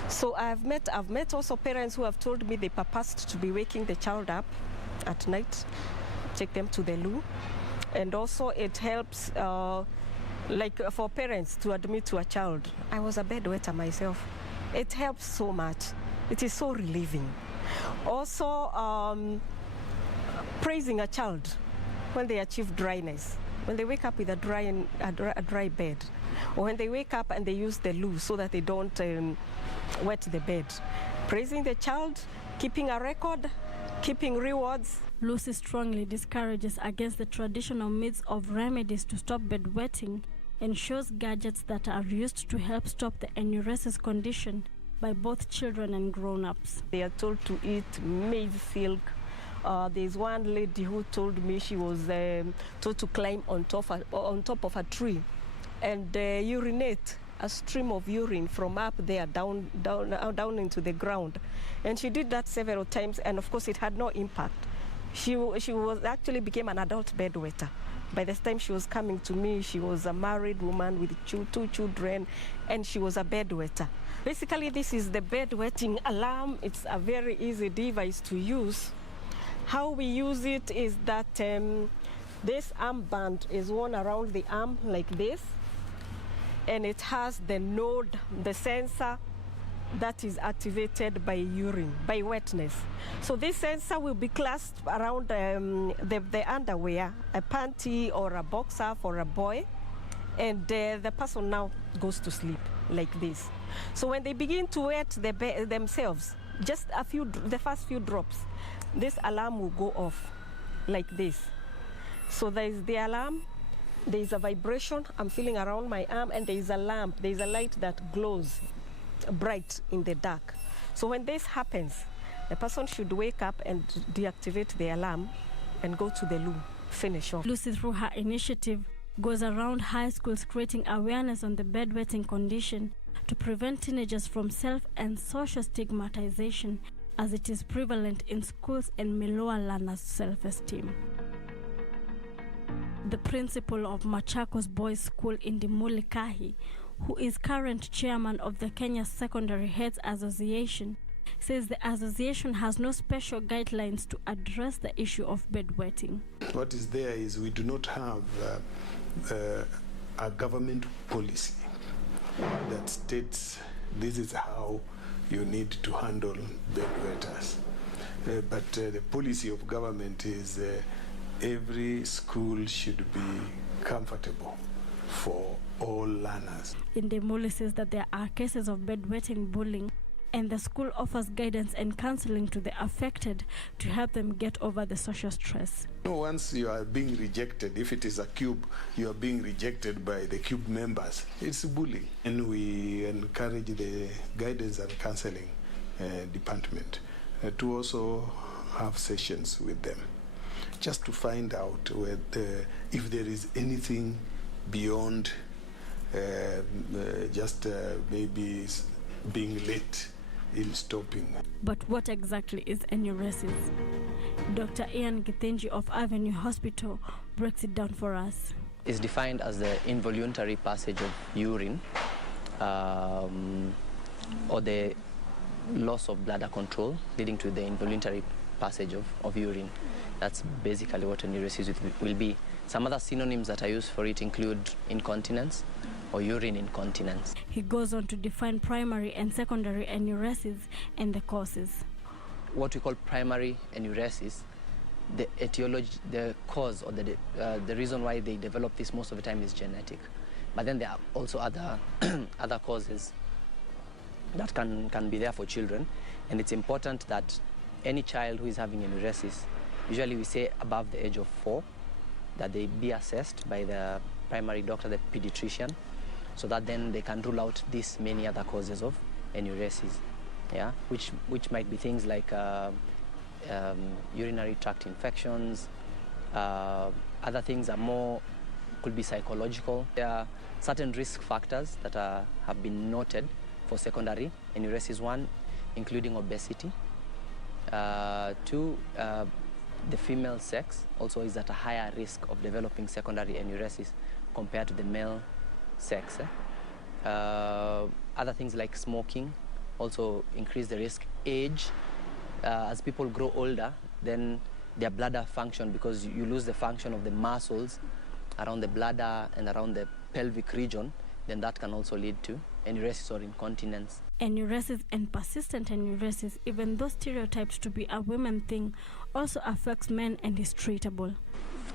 So I've met also parents who have told me they purposed to be waking the child up at night, take them to the loo, and also it helps like for parents to admit to a child, I was a bedwetter myself. It helps so much. It is so relieving. Also praising a child when they achieve dryness, when they wake up with a dry bed, or when they wake up and they use the loo so that they don't wet the bed. Praising the child, keeping a record, keeping rewards. Lucy strongly discourages against the traditional myths of remedies to stop bedwetting and shows gadgets that are used to help stop the enuresis condition by both children and grown-ups. They are told to eat maize silk. There's one lady who told me she was told to climb on top of a tree and urinate a stream of urine from up there down into the ground. And she did that several times, and of course it had no impact. She was actually became an adult bedwetter. By the time she was coming to me, she was a married woman with two children, and she was a bedwetter. Basically, this is the bedwetting alarm. It's a very easy device to use. How we use it is that this armband is worn around the arm like this, and it has the node, the sensor that is activated by urine, by wetness. So this sensor will be clasped around the underwear, a panty or a boxer for a boy, and the person now goes to sleep like this. So when they begin to wet themselves, just the first few drops, this alarm will go off like this. So there is the alarm, there is a vibration I'm feeling around my arm, and there is a lamp, there is a light that glows bright in the dark. So when this happens, the person should wake up and deactivate the alarm and go to the loo, finish off. Lucy, through her initiative, goes around high schools creating awareness on the bedwetting condition to prevent teenagers from self and social stigmatization, as it is prevalent in schools and may lower learners' self-esteem. The principal of Machakos Boys School in Dimuli Kahi, who is current chairman of the Kenya Secondary Heads Association, says the association has no special guidelines to address the issue of bedwetting. What is there is we do not have a government policy that states this is how you need to handle bedwetters. But the policy of government is every school should be comfortable for all learners. Indemoli says that there are cases of bedwetting bullying, and the school offers guidance and counseling to the affected to help them get over the social stress. Once you are being rejected, if it is a cube, you are being rejected by the cube members, it's bullying. And we encourage the guidance and counseling department to also have sessions with them just to find out whether, if there is anything beyond maybe being late in stopping. But what exactly is enuresis? Dr. Ian Githinji of Avenue Hospital breaks it down for us. It's defined as the involuntary passage of urine or the loss of bladder control leading to the involuntary passage of urine. That's basically what enuresis will be. Some other synonyms that I use for it include incontinence or urine incontinence. He goes on to define primary and secondary enuresis and the causes. What we call primary enuresis, the etiology, the cause or the reason why they develop this most of the time is genetic. But then there are also other other causes that can be there for children, and it's important that any child who is having enuresis, usually we say above the age of 4, that they be assessed by the primary doctor, the pediatrician, so that then they can rule out these many other causes of enuresis, yeah, which might be things like urinary tract infections. Other things could be psychological. There are certain risk factors that have been noted for secondary enuresis. 1, including obesity. 2, the female sex also is at a higher risk of developing secondary enuresis compared to the male sex. Other things like smoking also increase the risk. Age, as people grow older, then their bladder function, because you lose the function of the muscles around the bladder and around the pelvic region, then that can also lead to enuresis or incontinence. Enuresis and persistent enuresis, even though stereotyped to be a women thing, also affects men and is treatable.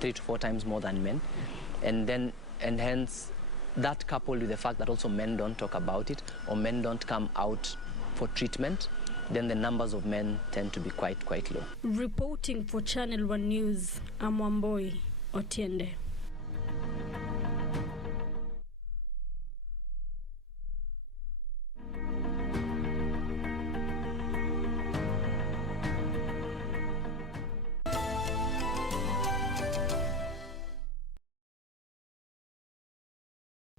3 to 4 times more than men. And hence, that coupled with the fact that also men don't talk about it or men don't come out for treatment, then the numbers of men tend to be quite low. Reporting for Channel 1 News, I'm Wamboi Otiende.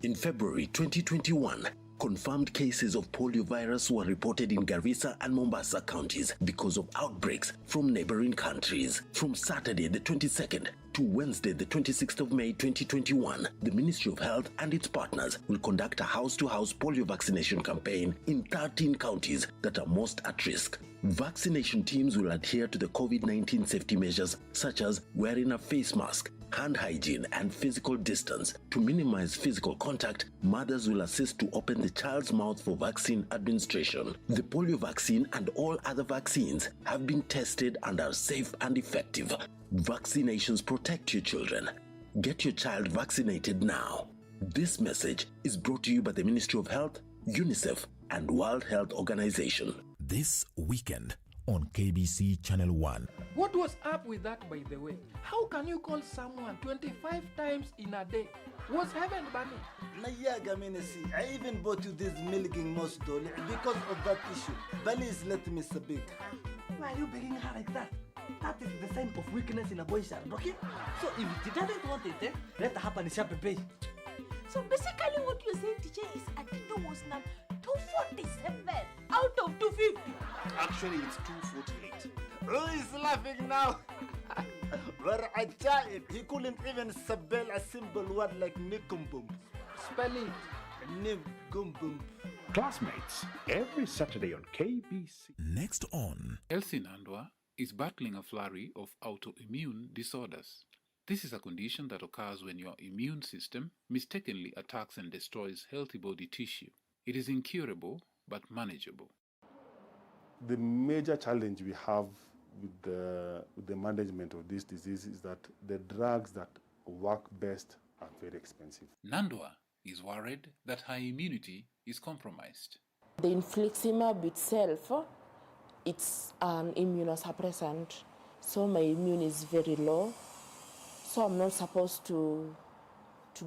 In February 2021, confirmed cases of polio virus were reported in Garissa and Mombasa counties because of outbreaks from neighboring countries. From Saturday the 22nd to Wednesday the 26th of May 2021, the Ministry of Health and its partners will conduct a house-to-house polio vaccination campaign in 13 counties that are most at risk. Vaccination teams will adhere to the COVID-19 safety measures such as wearing a face mask, hand hygiene and physical distance. To minimize physical contact, mothers will assist to open the child's mouth for vaccine administration. The polio vaccine and all other vaccines have been tested and are safe and effective. Vaccinations protect your children. Get your child vaccinated now. This message is brought to you by the Ministry of Health, UNICEF and World Health Organization. This weekend on KBC Channel 1. What was up with that, by the way? How can you call someone 25 times in a day? Was heaven burning? Nayaga Minesi, I even bought you this milking most dolly because of that issue. Please let me speak. Why are you begging her like that? That is the sign of weakness in a boy's child, okay? So if she doesn't want it, let her happen sharp pay. So basically what you're saying, teacher, is Adido was now 247 out of 250. Actually, it's 248. Who is laughing now? Where Ajaib, he couldn't even spell a simple word like Nikumbum. Spell it. Nikumbum. Classmates, every Saturday on KBC. Next on. Elsie Nandwa is battling a flurry of autoimmune disorders. This is a condition that occurs when your immune system mistakenly attacks and destroys healthy body tissue. It is incurable but manageable. The major challenge we have with the management of this disease is that the drugs that work best are very expensive. Nandwa is worried that her immunity is compromised. The infliximab itself, it's an immunosuppressant, so my immune is very low. So I'm not supposed to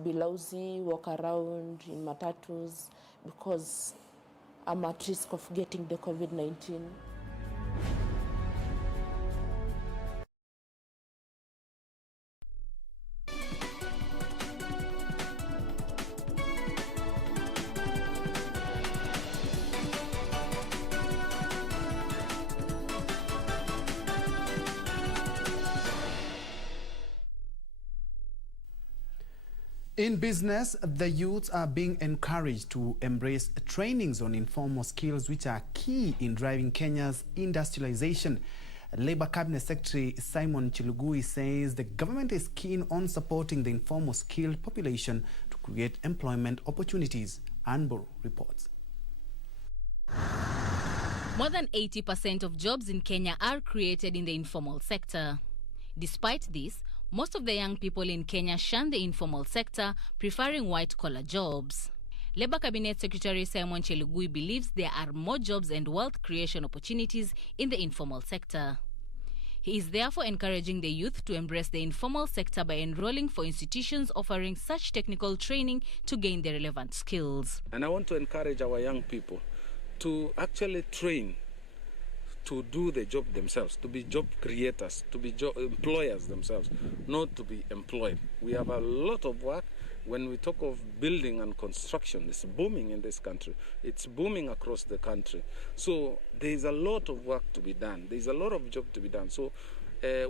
be lousy, walk around in matatus, because I'm at risk of getting the COVID-19. In business, the youths are being encouraged to embrace trainings on informal skills which are key in driving Kenya's industrialization. Labour Cabinet Secretary Simon Chilugui says the government is keen on supporting the informal skilled population to create employment opportunities. Anbur reports. More than 80% of jobs in Kenya are created in the informal sector. Despite this, most of the young people in Kenya shun the informal sector, preferring white-collar jobs. Labour Cabinet Secretary Simon Chelugui believes there are more jobs and wealth creation opportunities in the informal sector. He is therefore encouraging the youth to embrace the informal sector by enrolling for institutions offering such technical training to gain the relevant skills. And I want to encourage our young people to actually train to do the job themselves, to be job creators, to be employers themselves, not to be employed. We have a lot of work. When we talk of building and construction, it's booming in this country. It's booming across the country. So there's a lot of work to be done. There's a lot of job to be done. So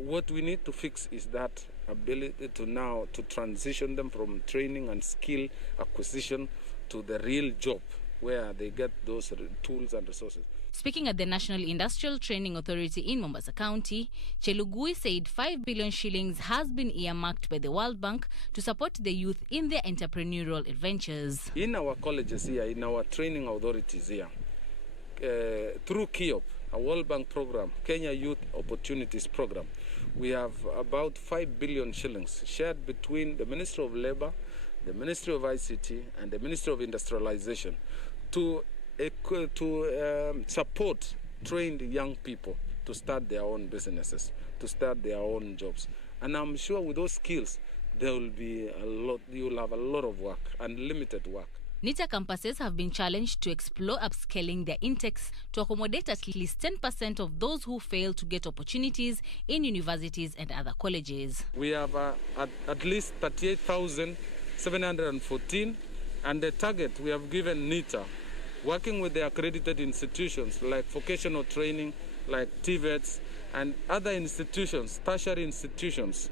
what we need to fix is that ability to now to transition them from training and skill acquisition to the real job, where they get those tools and resources. Speaking at the National Industrial Training Authority in Mombasa County, Chelugui said 5 billion shillings has been earmarked by the World Bank to support the youth in their entrepreneurial adventures. In our colleges here, in our training authorities here, through KIOP, a World Bank program, Kenya Youth Opportunities Program, we have about 5 billion shillings shared between the Ministry of Labour, the Ministry of ICT and the Ministry of Industrialization to support trained young people to start their own businesses, to start their own jobs. And I'm sure with those skills, there will be a lot, you will have a lot of work, unlimited work. NITA campuses have been challenged to explore upscaling their intakes to accommodate at least 10% of those who fail to get opportunities in universities and other colleges. We have at least 38,714, and the target we have given NITA, working with the accredited institutions like vocational training, like TVETs, and other institutions, tertiary institutions,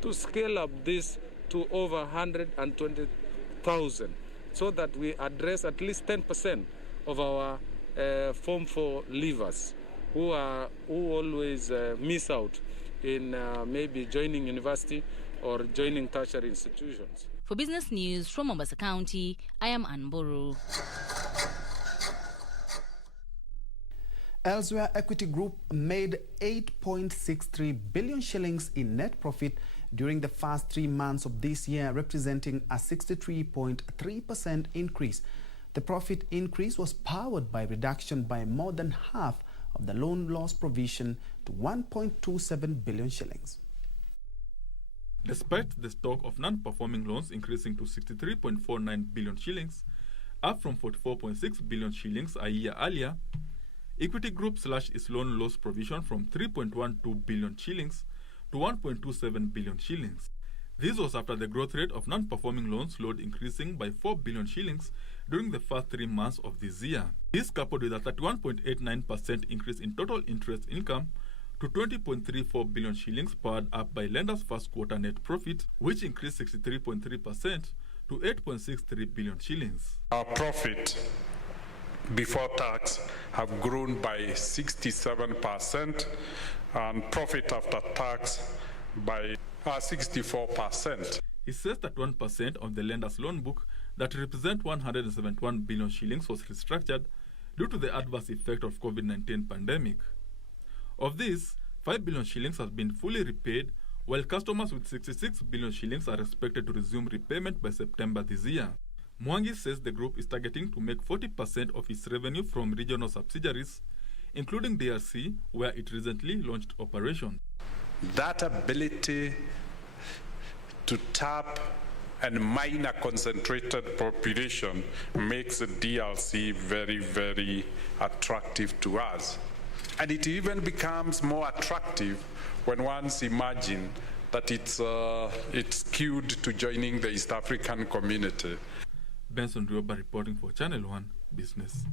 to scale up this to over 120,000, so that we address at least 10% of our Form 4 leavers who always miss out in maybe joining university or joining tertiary institutions. For Business News from Mombasa County, I am Anburu. Elsewhere, Equity Group made 8.63 billion shillings in net profit during the first 3 months of this year, representing a 63.3% increase. The profit increase was powered by reduction by more than half of the loan loss provision to 1.27 billion shillings. Despite the stock of non-performing loans increasing to 63.49 billion shillings, up from 44.6 billion shillings a year earlier, Equity Group slashed its loan loss provision from 3.12 billion shillings to 1.27 billion shillings. This was after the growth rate of non-performing loans slowed, increasing by 4 billion shillings during the first 3 months of this year. This coupled with a 31.89% increase in total interest income to 20.34 billion shillings, powered up by lenders' first quarter net profit, which increased 63.3% to 8.63 billion shillings. Our profit before tax have grown by 67% and profit after tax by 64%. He says that 1% of the lender's loan book that represent 171 billion shillings was restructured due to the adverse effect of COVID-19 pandemic. Of this, 5 billion shillings has been fully repaid, while customers with 66 billion shillings are expected to resume repayment by September this year. Mwangi says the group is targeting to make 40% of its revenue from regional subsidiaries, including DRC, where it recently launched operations. That ability to tap and mine a concentrated population makes the DRC very, very attractive to us. And it even becomes more attractive when one's imagine that it's skewed to joining the East African community. Benson Europa reporting for Channel 1 Business.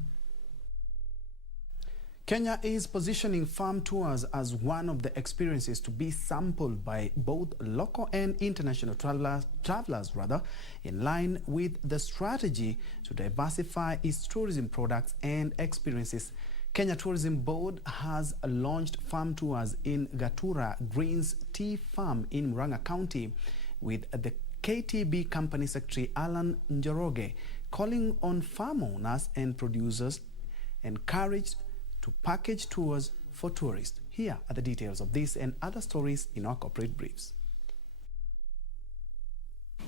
Kenya is positioning farm tours as one of the experiences to be sampled by both local and international travelers, in line with the strategy to diversify its tourism products and experiences. Kenya Tourism Board has launched farm tours in Gatura Greens Tea Farm in Murang'a County, with the KTB Company Secretary Alan Njoroge calling on farm owners and producers encouraged to package tours for tourists. Here are the details of this and other stories in our corporate briefs.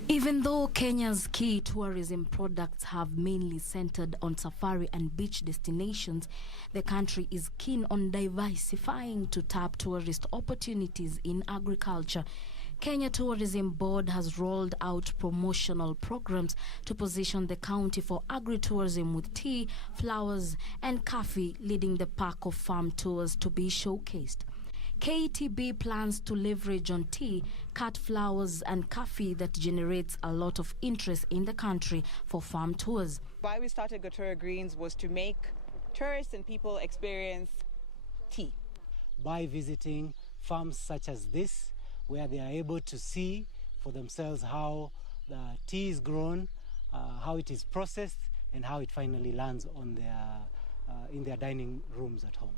Even though Kenya's key tourism products have mainly centered on safari and beach destinations, the country is keen on diversifying to tap tourist opportunities in agriculture. Kenya Tourism Board has rolled out promotional programs to position the county for agri-tourism, with tea, flowers and coffee leading the pack of farm tours to be showcased. KTB plans to leverage on tea, cut flowers and coffee that generates a lot of interest in the country for farm tours. Why we started Gatura Greens was to make tourists and people experience tea. By visiting farms such as this, where they are able to see for themselves how the tea is grown, how it is processed, and how it finally lands on in their dining rooms at home.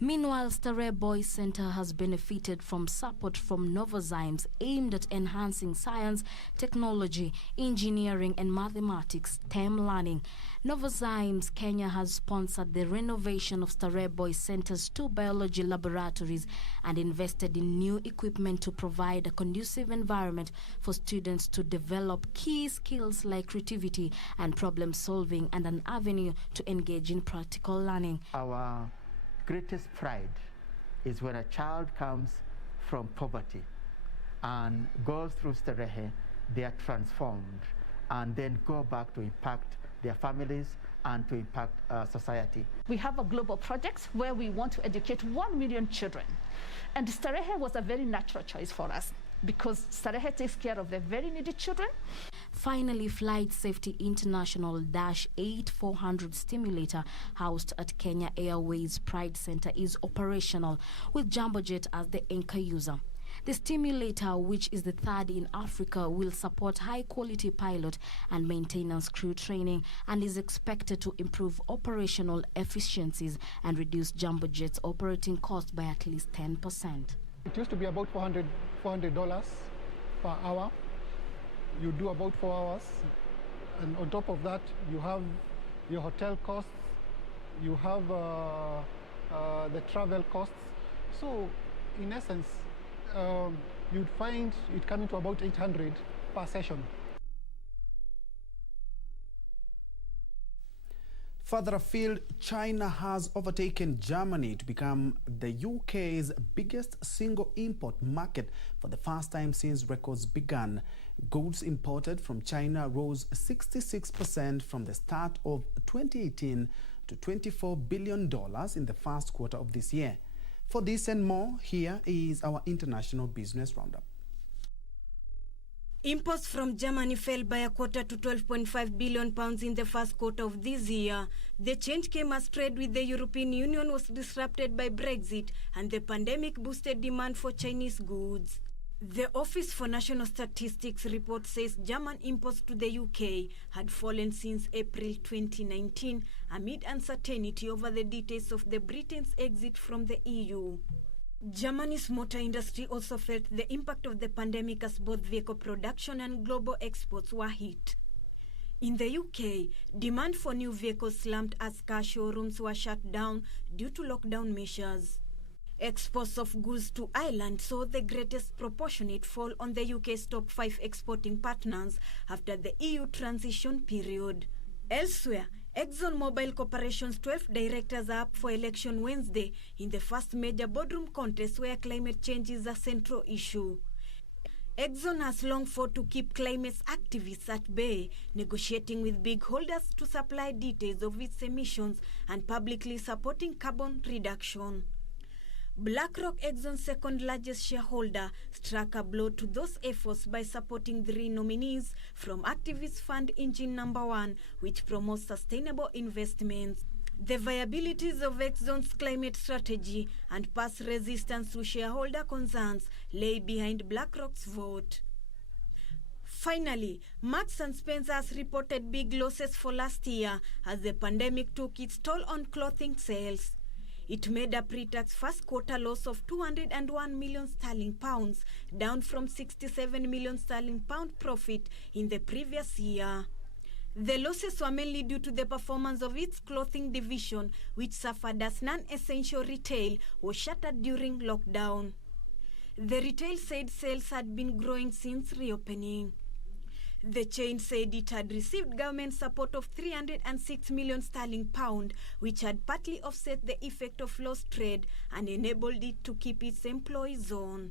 Meanwhile, Starehe Boys Center has benefited from support from Novozymes aimed at enhancing science, technology, engineering and mathematics STEM learning. Novozymes Kenya has sponsored the renovation of Starehe Boys Center's 2 biology laboratories and invested in new equipment to provide a conducive environment for students to develop key skills like creativity and problem solving, and an avenue to engage in practical learning. Our greatest pride is when a child comes from poverty and goes through Starehe, they are transformed and then go back to impact their families and to impact society. We have a global project where we want to educate 1 million children. And Starehe was a very natural choice for us, because Starehe takes care of the very needy children. Finally, Flight Safety International -8400 stimulator housed at Kenya Airways Pride Center is operational, with Jambojet as the anchor user. The stimulator, which is the 3rd in Africa, will support high-quality pilot and maintenance crew training and is expected to improve operational efficiencies and reduce Jambojet's operating cost by at least 10%. It used to be about $400 per hour. You do about 4 hours, and on top of that, you have your hotel costs, you have the travel costs. So, in essence, you'd find it coming to about 800 per session. Further afield, China has overtaken Germany to become the UK's biggest single import market for the first time since records began. Goods imported from China rose 66% from the start of 2018 to $24 billion in the first quarter of this year. For this and more, here is our international business roundup. Imports from Germany fell by a quarter to £12.5 billion in the first quarter of this year. The change came as trade with the European Union was disrupted by Brexit, and the pandemic boosted demand for Chinese goods. The Office for National Statistics report says German imports to the UK had fallen since April 2019 amid uncertainty over the details of Britain's exit from the EU. Germany's motor industry also felt the impact of the pandemic as both vehicle production and global exports were hit. In the UK, demand for new vehicles slumped as car showrooms were shut down due to lockdown measures. Exports of goods to Ireland saw the greatest proportionate fall on the UK's top 5 exporting partners after the EU transition period. Elsewhere, ExxonMobil Corporation's 12 directors are up for election Wednesday in the first major boardroom contest where climate change is a central issue. Exxon has long fought to keep climate activists at bay, negotiating with big holders to supply details of its emissions and publicly supporting carbon reduction. BlackRock, Exxon's second largest shareholder, struck a blow to those efforts by supporting 3 nominees from activist fund Engine No. 1, which promotes sustainable investments. The viabilities of Exxon's climate strategy and past resistance to shareholder concerns lay behind BlackRock's vote. Finally, Marks & Spencer's reported big losses for last year as the pandemic took its toll on clothing sales. It made a pre-tax first quarter loss of 201 million sterling pounds, down from 67 million sterling pound profit in the previous year. The losses were mainly due to the performance of its clothing division, which suffered as non-essential retail was shuttered during lockdown. The retail said sales had been growing since reopening. The chain said it had received government support of 306 million sterling pound, which had partly offset the effect of lost trade and enabled it to keep its employees on.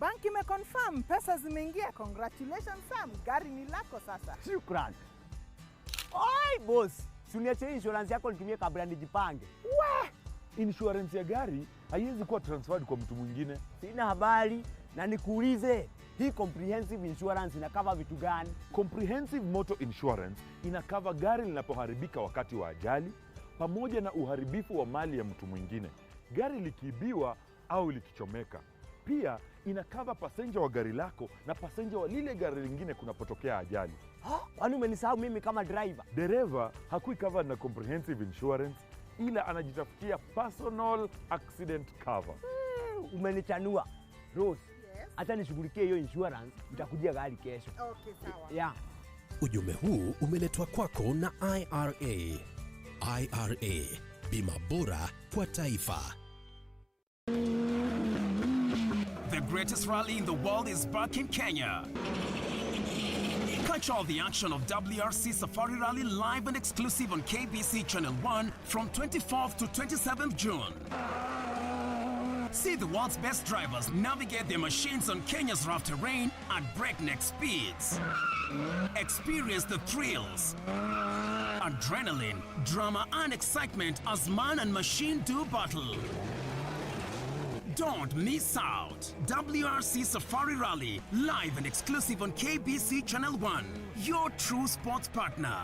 Banki imeconfirm pesa zimeingia. Congratulations Sam, gari ni lako sasa. Shukran. Oi boss, suniache insurance yako nitumie kabla nijipange. Insurance ya gari haiwezi kuwa transferred kwa mtu mwingine. Sina habari na nikuulize, hii comprehensive insurance inakava vitu gani? Comprehensive motor insurance inakava gari linapoharibika wakati wa ajali pamoja na uharibifu wa mali ya mtu mwingine, gari likiibiwa au likichomeka. Pia inakava passenger wa gari lako na passenger wa lile gari lingine kunapotokea ajali. Kwani umenisahau mimi kama driver? Dereva hakui covered na comprehensive insurance, ila anajitafutia personal accident cover. Umenichanua. Rose, hata nishughulikie hiyo insurance, nitakujia gari kesho. Okay, sawa. Yeah. Ujumbe huu umeletwa kwako na IRA. IRA, bima bora kwa taifa. The greatest rally in the world is back in Kenya. Catch all the action of WRC Safari Rally live and exclusive on KBC Channel 1 from 24th to 27th June. See the world's best drivers navigate their machines on Kenya's rough terrain at breakneck speeds. Experience the thrills, adrenaline, drama and excitement as man and machine do battle. Don't miss out. WRC Safari Rally, live and exclusive on KBC Channel 1, your true sports partner.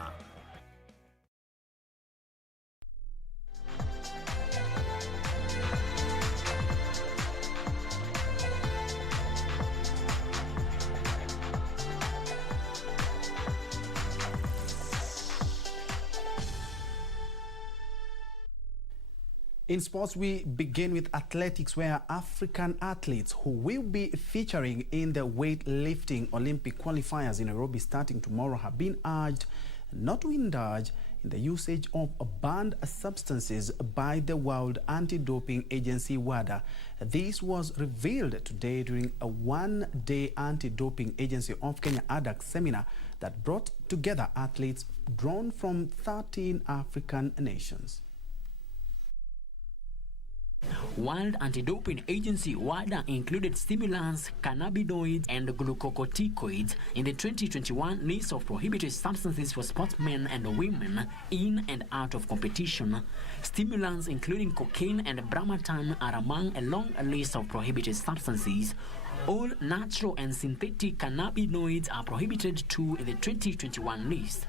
In sports, we begin with athletics, where African athletes who will be featuring in the weightlifting Olympic qualifiers in Nairobi starting tomorrow have been urged not to indulge in the usage of banned substances by the World Anti-Doping Agency, WADA. This was revealed today during a one-day Anti-Doping Agency of Kenya ADAC seminar that brought together athletes drawn from 13 African nations. World Anti-Doping Agency WADA included stimulants, cannabinoids and glucocorticoids in the 2021 list of prohibited substances for sportsmen and women in and out of competition. Stimulants including cocaine and Bramatan are among a long list of prohibited substances. All natural and synthetic cannabinoids are prohibited too in the 2021 list.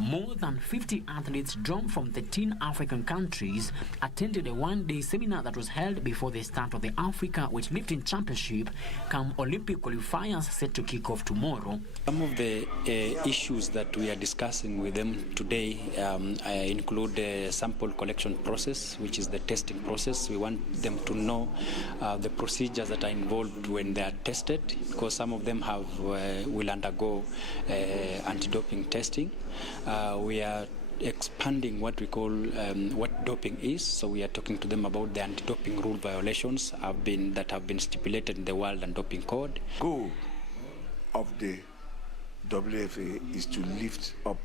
More than 50 athletes drawn from 13 African countries attended a one-day seminar that was held before the start of the Africa Weightlifting Championship, come Olympic qualifiers set to kick off tomorrow. Some of the issues that we are discussing with them today include the sample collection process, which is the testing process. We want them to know the procedures that are involved when they are tested, because some of them will undergo anti-doping testing. We are expanding what we call what doping is, so we are talking to them about the anti-doping rule violations that have been stipulated in the World Anti-Doping Code. Goal of the WFA is to lift up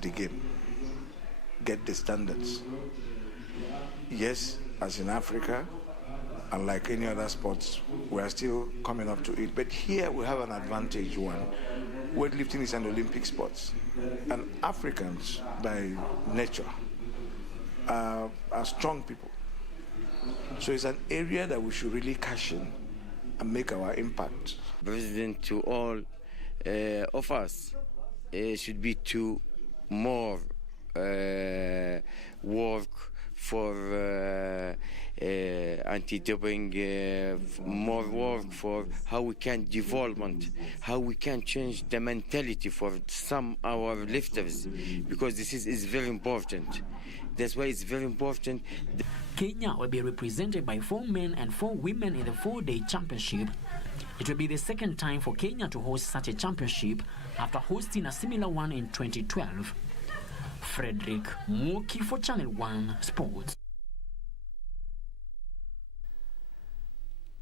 the game, get the standards. Yes, as in Africa, and like any other sports, we are still coming up to it. But here we have an advantage, one. Weightlifting is an Olympic sport. And Africans, by nature, are strong people. So it's an area that we should really cash in and make our impact. President, to all of us, should be to more work for anti-doping, more work for how we can development, how we can change the mentality for some our lifters, because this is very important. That's why it's very important. Kenya will be represented by 4 men and 4 women in the 4-day championship. It will be the second time for Kenya to host such a championship after hosting a similar one in 2012. Frederick Muki for Channel 1 Sports.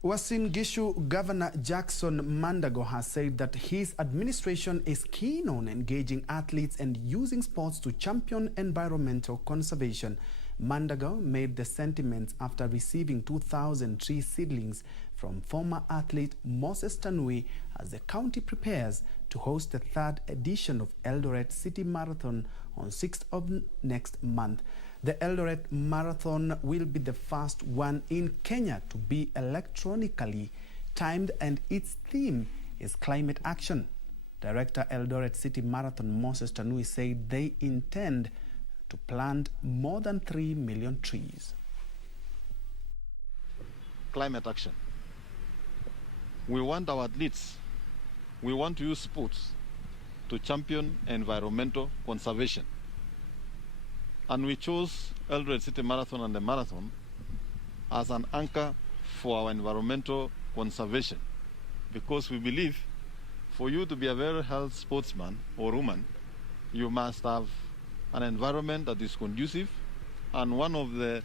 Uasin Gishu Governor Jackson Mandago has said that his administration is keen on engaging athletes and using sports to champion environmental conservation. Mandago made the sentiments after receiving 2,000 tree seedlings from former athlete Moses Tanui as the county prepares to host the 3rd edition of Eldoret City Marathon on 6th of next month. The Eldoret Marathon will be the first one in Kenya to be electronically timed, and its theme is climate action. Director Eldoret City Marathon Moses Tanui said they intend to plant more than 3 million trees. Climate action. We want our athletes, we want to use sports to champion environmental conservation. And we chose Eldoret City Marathon and the Marathon as an anchor for our environmental conservation, because we believe for you to be a very healthy sportsman or woman, you must have an environment that is conducive, and one of the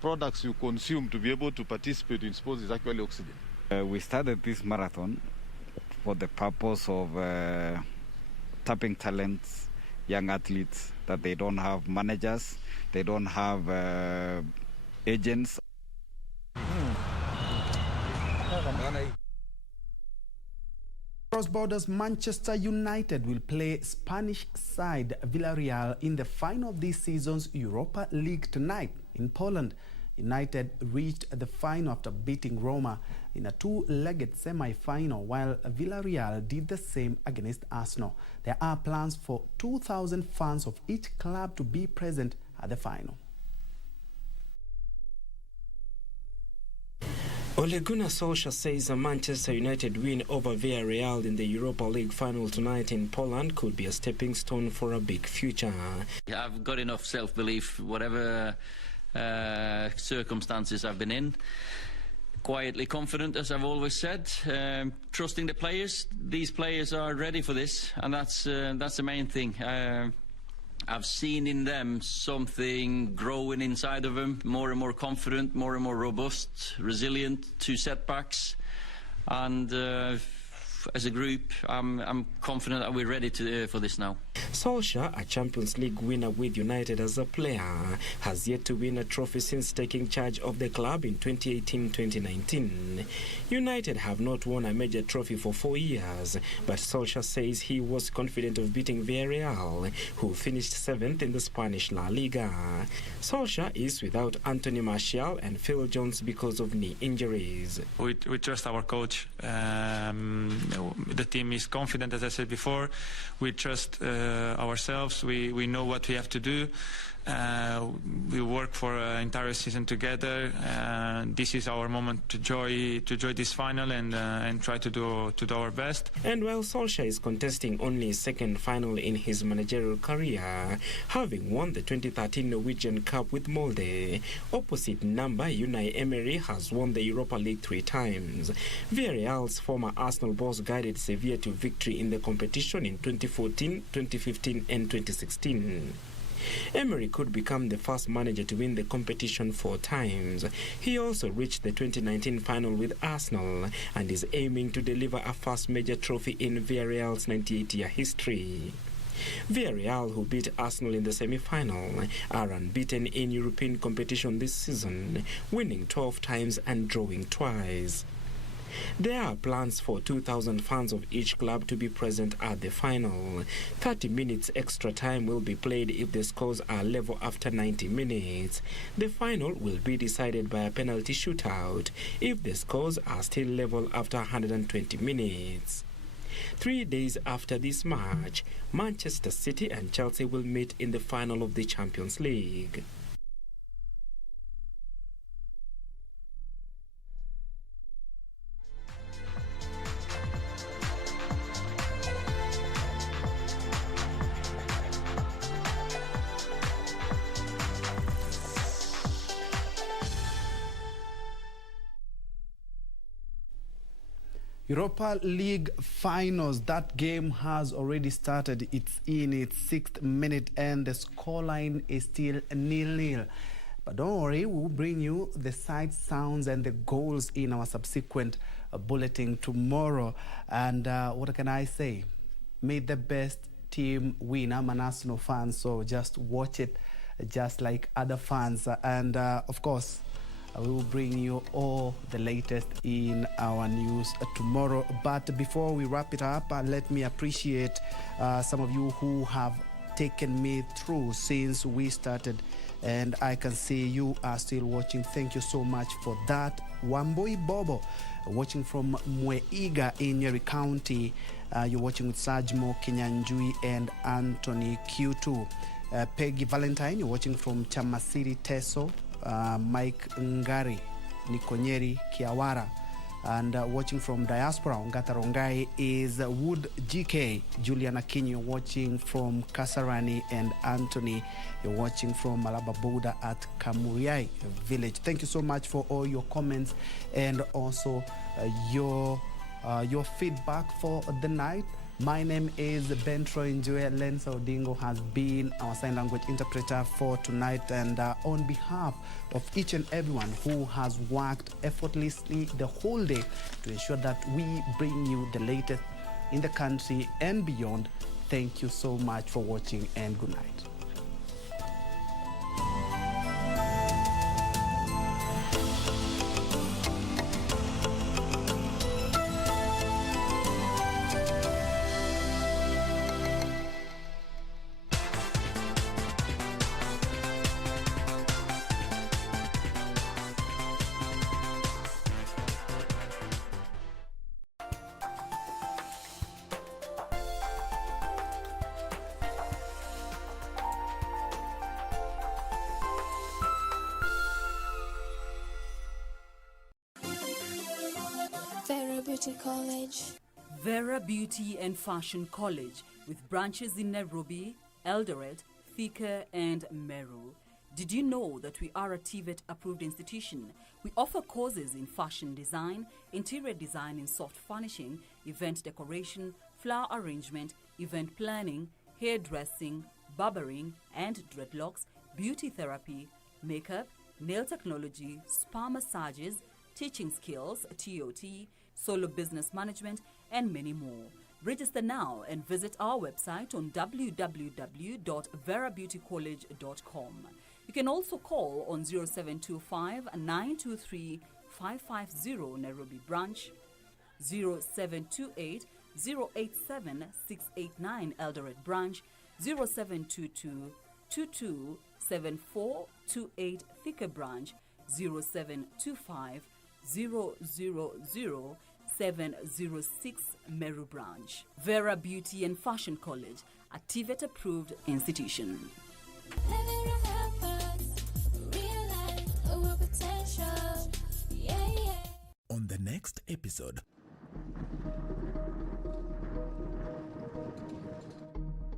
products you consume to be able to participate in sports is actually oxygen. We started this marathon for the purpose of tapping talents, young athletes, that they don't have managers, they don't have agents. Cross borders, Manchester United will play Spanish side Villarreal in the final of this season's Europa League tonight in Poland. United reached the final after beating Roma in a 2-legged semi-final, while Villarreal did the same against Arsenal. There are plans for 2,000 fans of each club to be present at the final. Ole Gunnar Solskjaer says a Manchester United win over Villarreal in the Europa League final tonight in Poland could be a stepping stone for a big future. I've got enough self-belief, whatever circumstances I've been in. Quietly confident, as I've always said, trusting the players. These players are ready for this, and that's the main thing. I've seen in them something growing inside of them, more and more confident, more and more robust, resilient to setbacks, and as a group, I'm confident that we're ready for this now. Solskjaer, a Champions League winner with United as a player, has yet to win a trophy since taking charge of the club in 2018-2019. United have not won a major trophy for 4 years, but Solskjaer says he was confident of beating Villarreal, who finished 7th in the Spanish La Liga. Solskjaer is without Anthony Martial and Phil Jones because of knee injuries. We trust our coach. The team is confident, as I said before. We trust ourselves. We know what we have to do. We work for an entire season together. This is our moment to enjoy this final and try to do our best. And while Solskjaer is contesting only his second final in his managerial career, having won the 2013 Norwegian Cup with Molde, opposite number Unai Emery has won the Europa League 3 times. Villarreal's former Arsenal boss guided Sevilla to victory in the competition in 2014, 2015 and 2016. Emery could become the first manager to win the competition 4 times. He also reached the 2019 final with Arsenal and is aiming to deliver a first major trophy in Villarreal's 98-year history. Villarreal, who beat Arsenal in the semi-final, are unbeaten in European competition this season, winning 12 times and drawing twice. There are plans for 2,000 fans of each club to be present at the final. 30 minutes extra time will be played if the scores are level after 90 minutes. The final will be decided by a penalty shootout if the scores are still level after 120 minutes. 3 days after this match, Manchester City and Chelsea will meet in the final of the Champions League. Europa League finals, that game has already started. It's in its 6th minute and the scoreline is still 0-0. But don't worry, we'll bring you the sights, sounds and the goals in our subsequent bulletin tomorrow. And what can I say? May the best team win. I'm an Arsenal fan, so just watch it just like other fans. And of course, we will bring you all the latest in our news tomorrow. But before we wrap it up, let me appreciate some of you who have taken me through since we started. And I can see you are still watching. Thank you so much for that. Wamboi Bobo, watching from Mweiga in Nyeri County. You're watching with Sajmo Njue and Anthony Q2. Peggy Valentine, you're watching from Chamasiri Teso. Mike Ngari, Nikonyeri Kiawara, and watching from Diaspora, Ngatarongai is Wood GK, Juliana Kinyo watching from Kasarani, and Anthony, you're watching from Malababuda at Kamuriai Village. Thank you so much for all your comments and also your feedback for the night. My name is Ben Troy Njue. Lensa Odingo has been our sign language interpreter for tonight. And on behalf of each and everyone who has worked effortlessly the whole day to ensure that we bring you the latest in the country and beyond, thank you so much for watching and good night. Vera Beauty College. Vera Beauty and Fashion College, with branches in Nairobi, Eldoret, Thika and Meru. Did you know that we are a TVET approved institution? We offer courses in fashion design, interior design in soft furnishing, event decoration, flower arrangement, event planning, hairdressing, barbering and dreadlocks, beauty therapy, makeup, nail technology, spa massages, teaching skills, TOT, solo business management, and many more. Register now and visit our website on www.verabeautycollege.com. You can also call on 0725 923 550 Nairobi branch, 0728 087 689 Eldoret branch, 0722 22 7428 Thika branch, 0725 000 706 Meru branch. Vera Beauty and Fashion College, a TVET approved institution. On the next episode.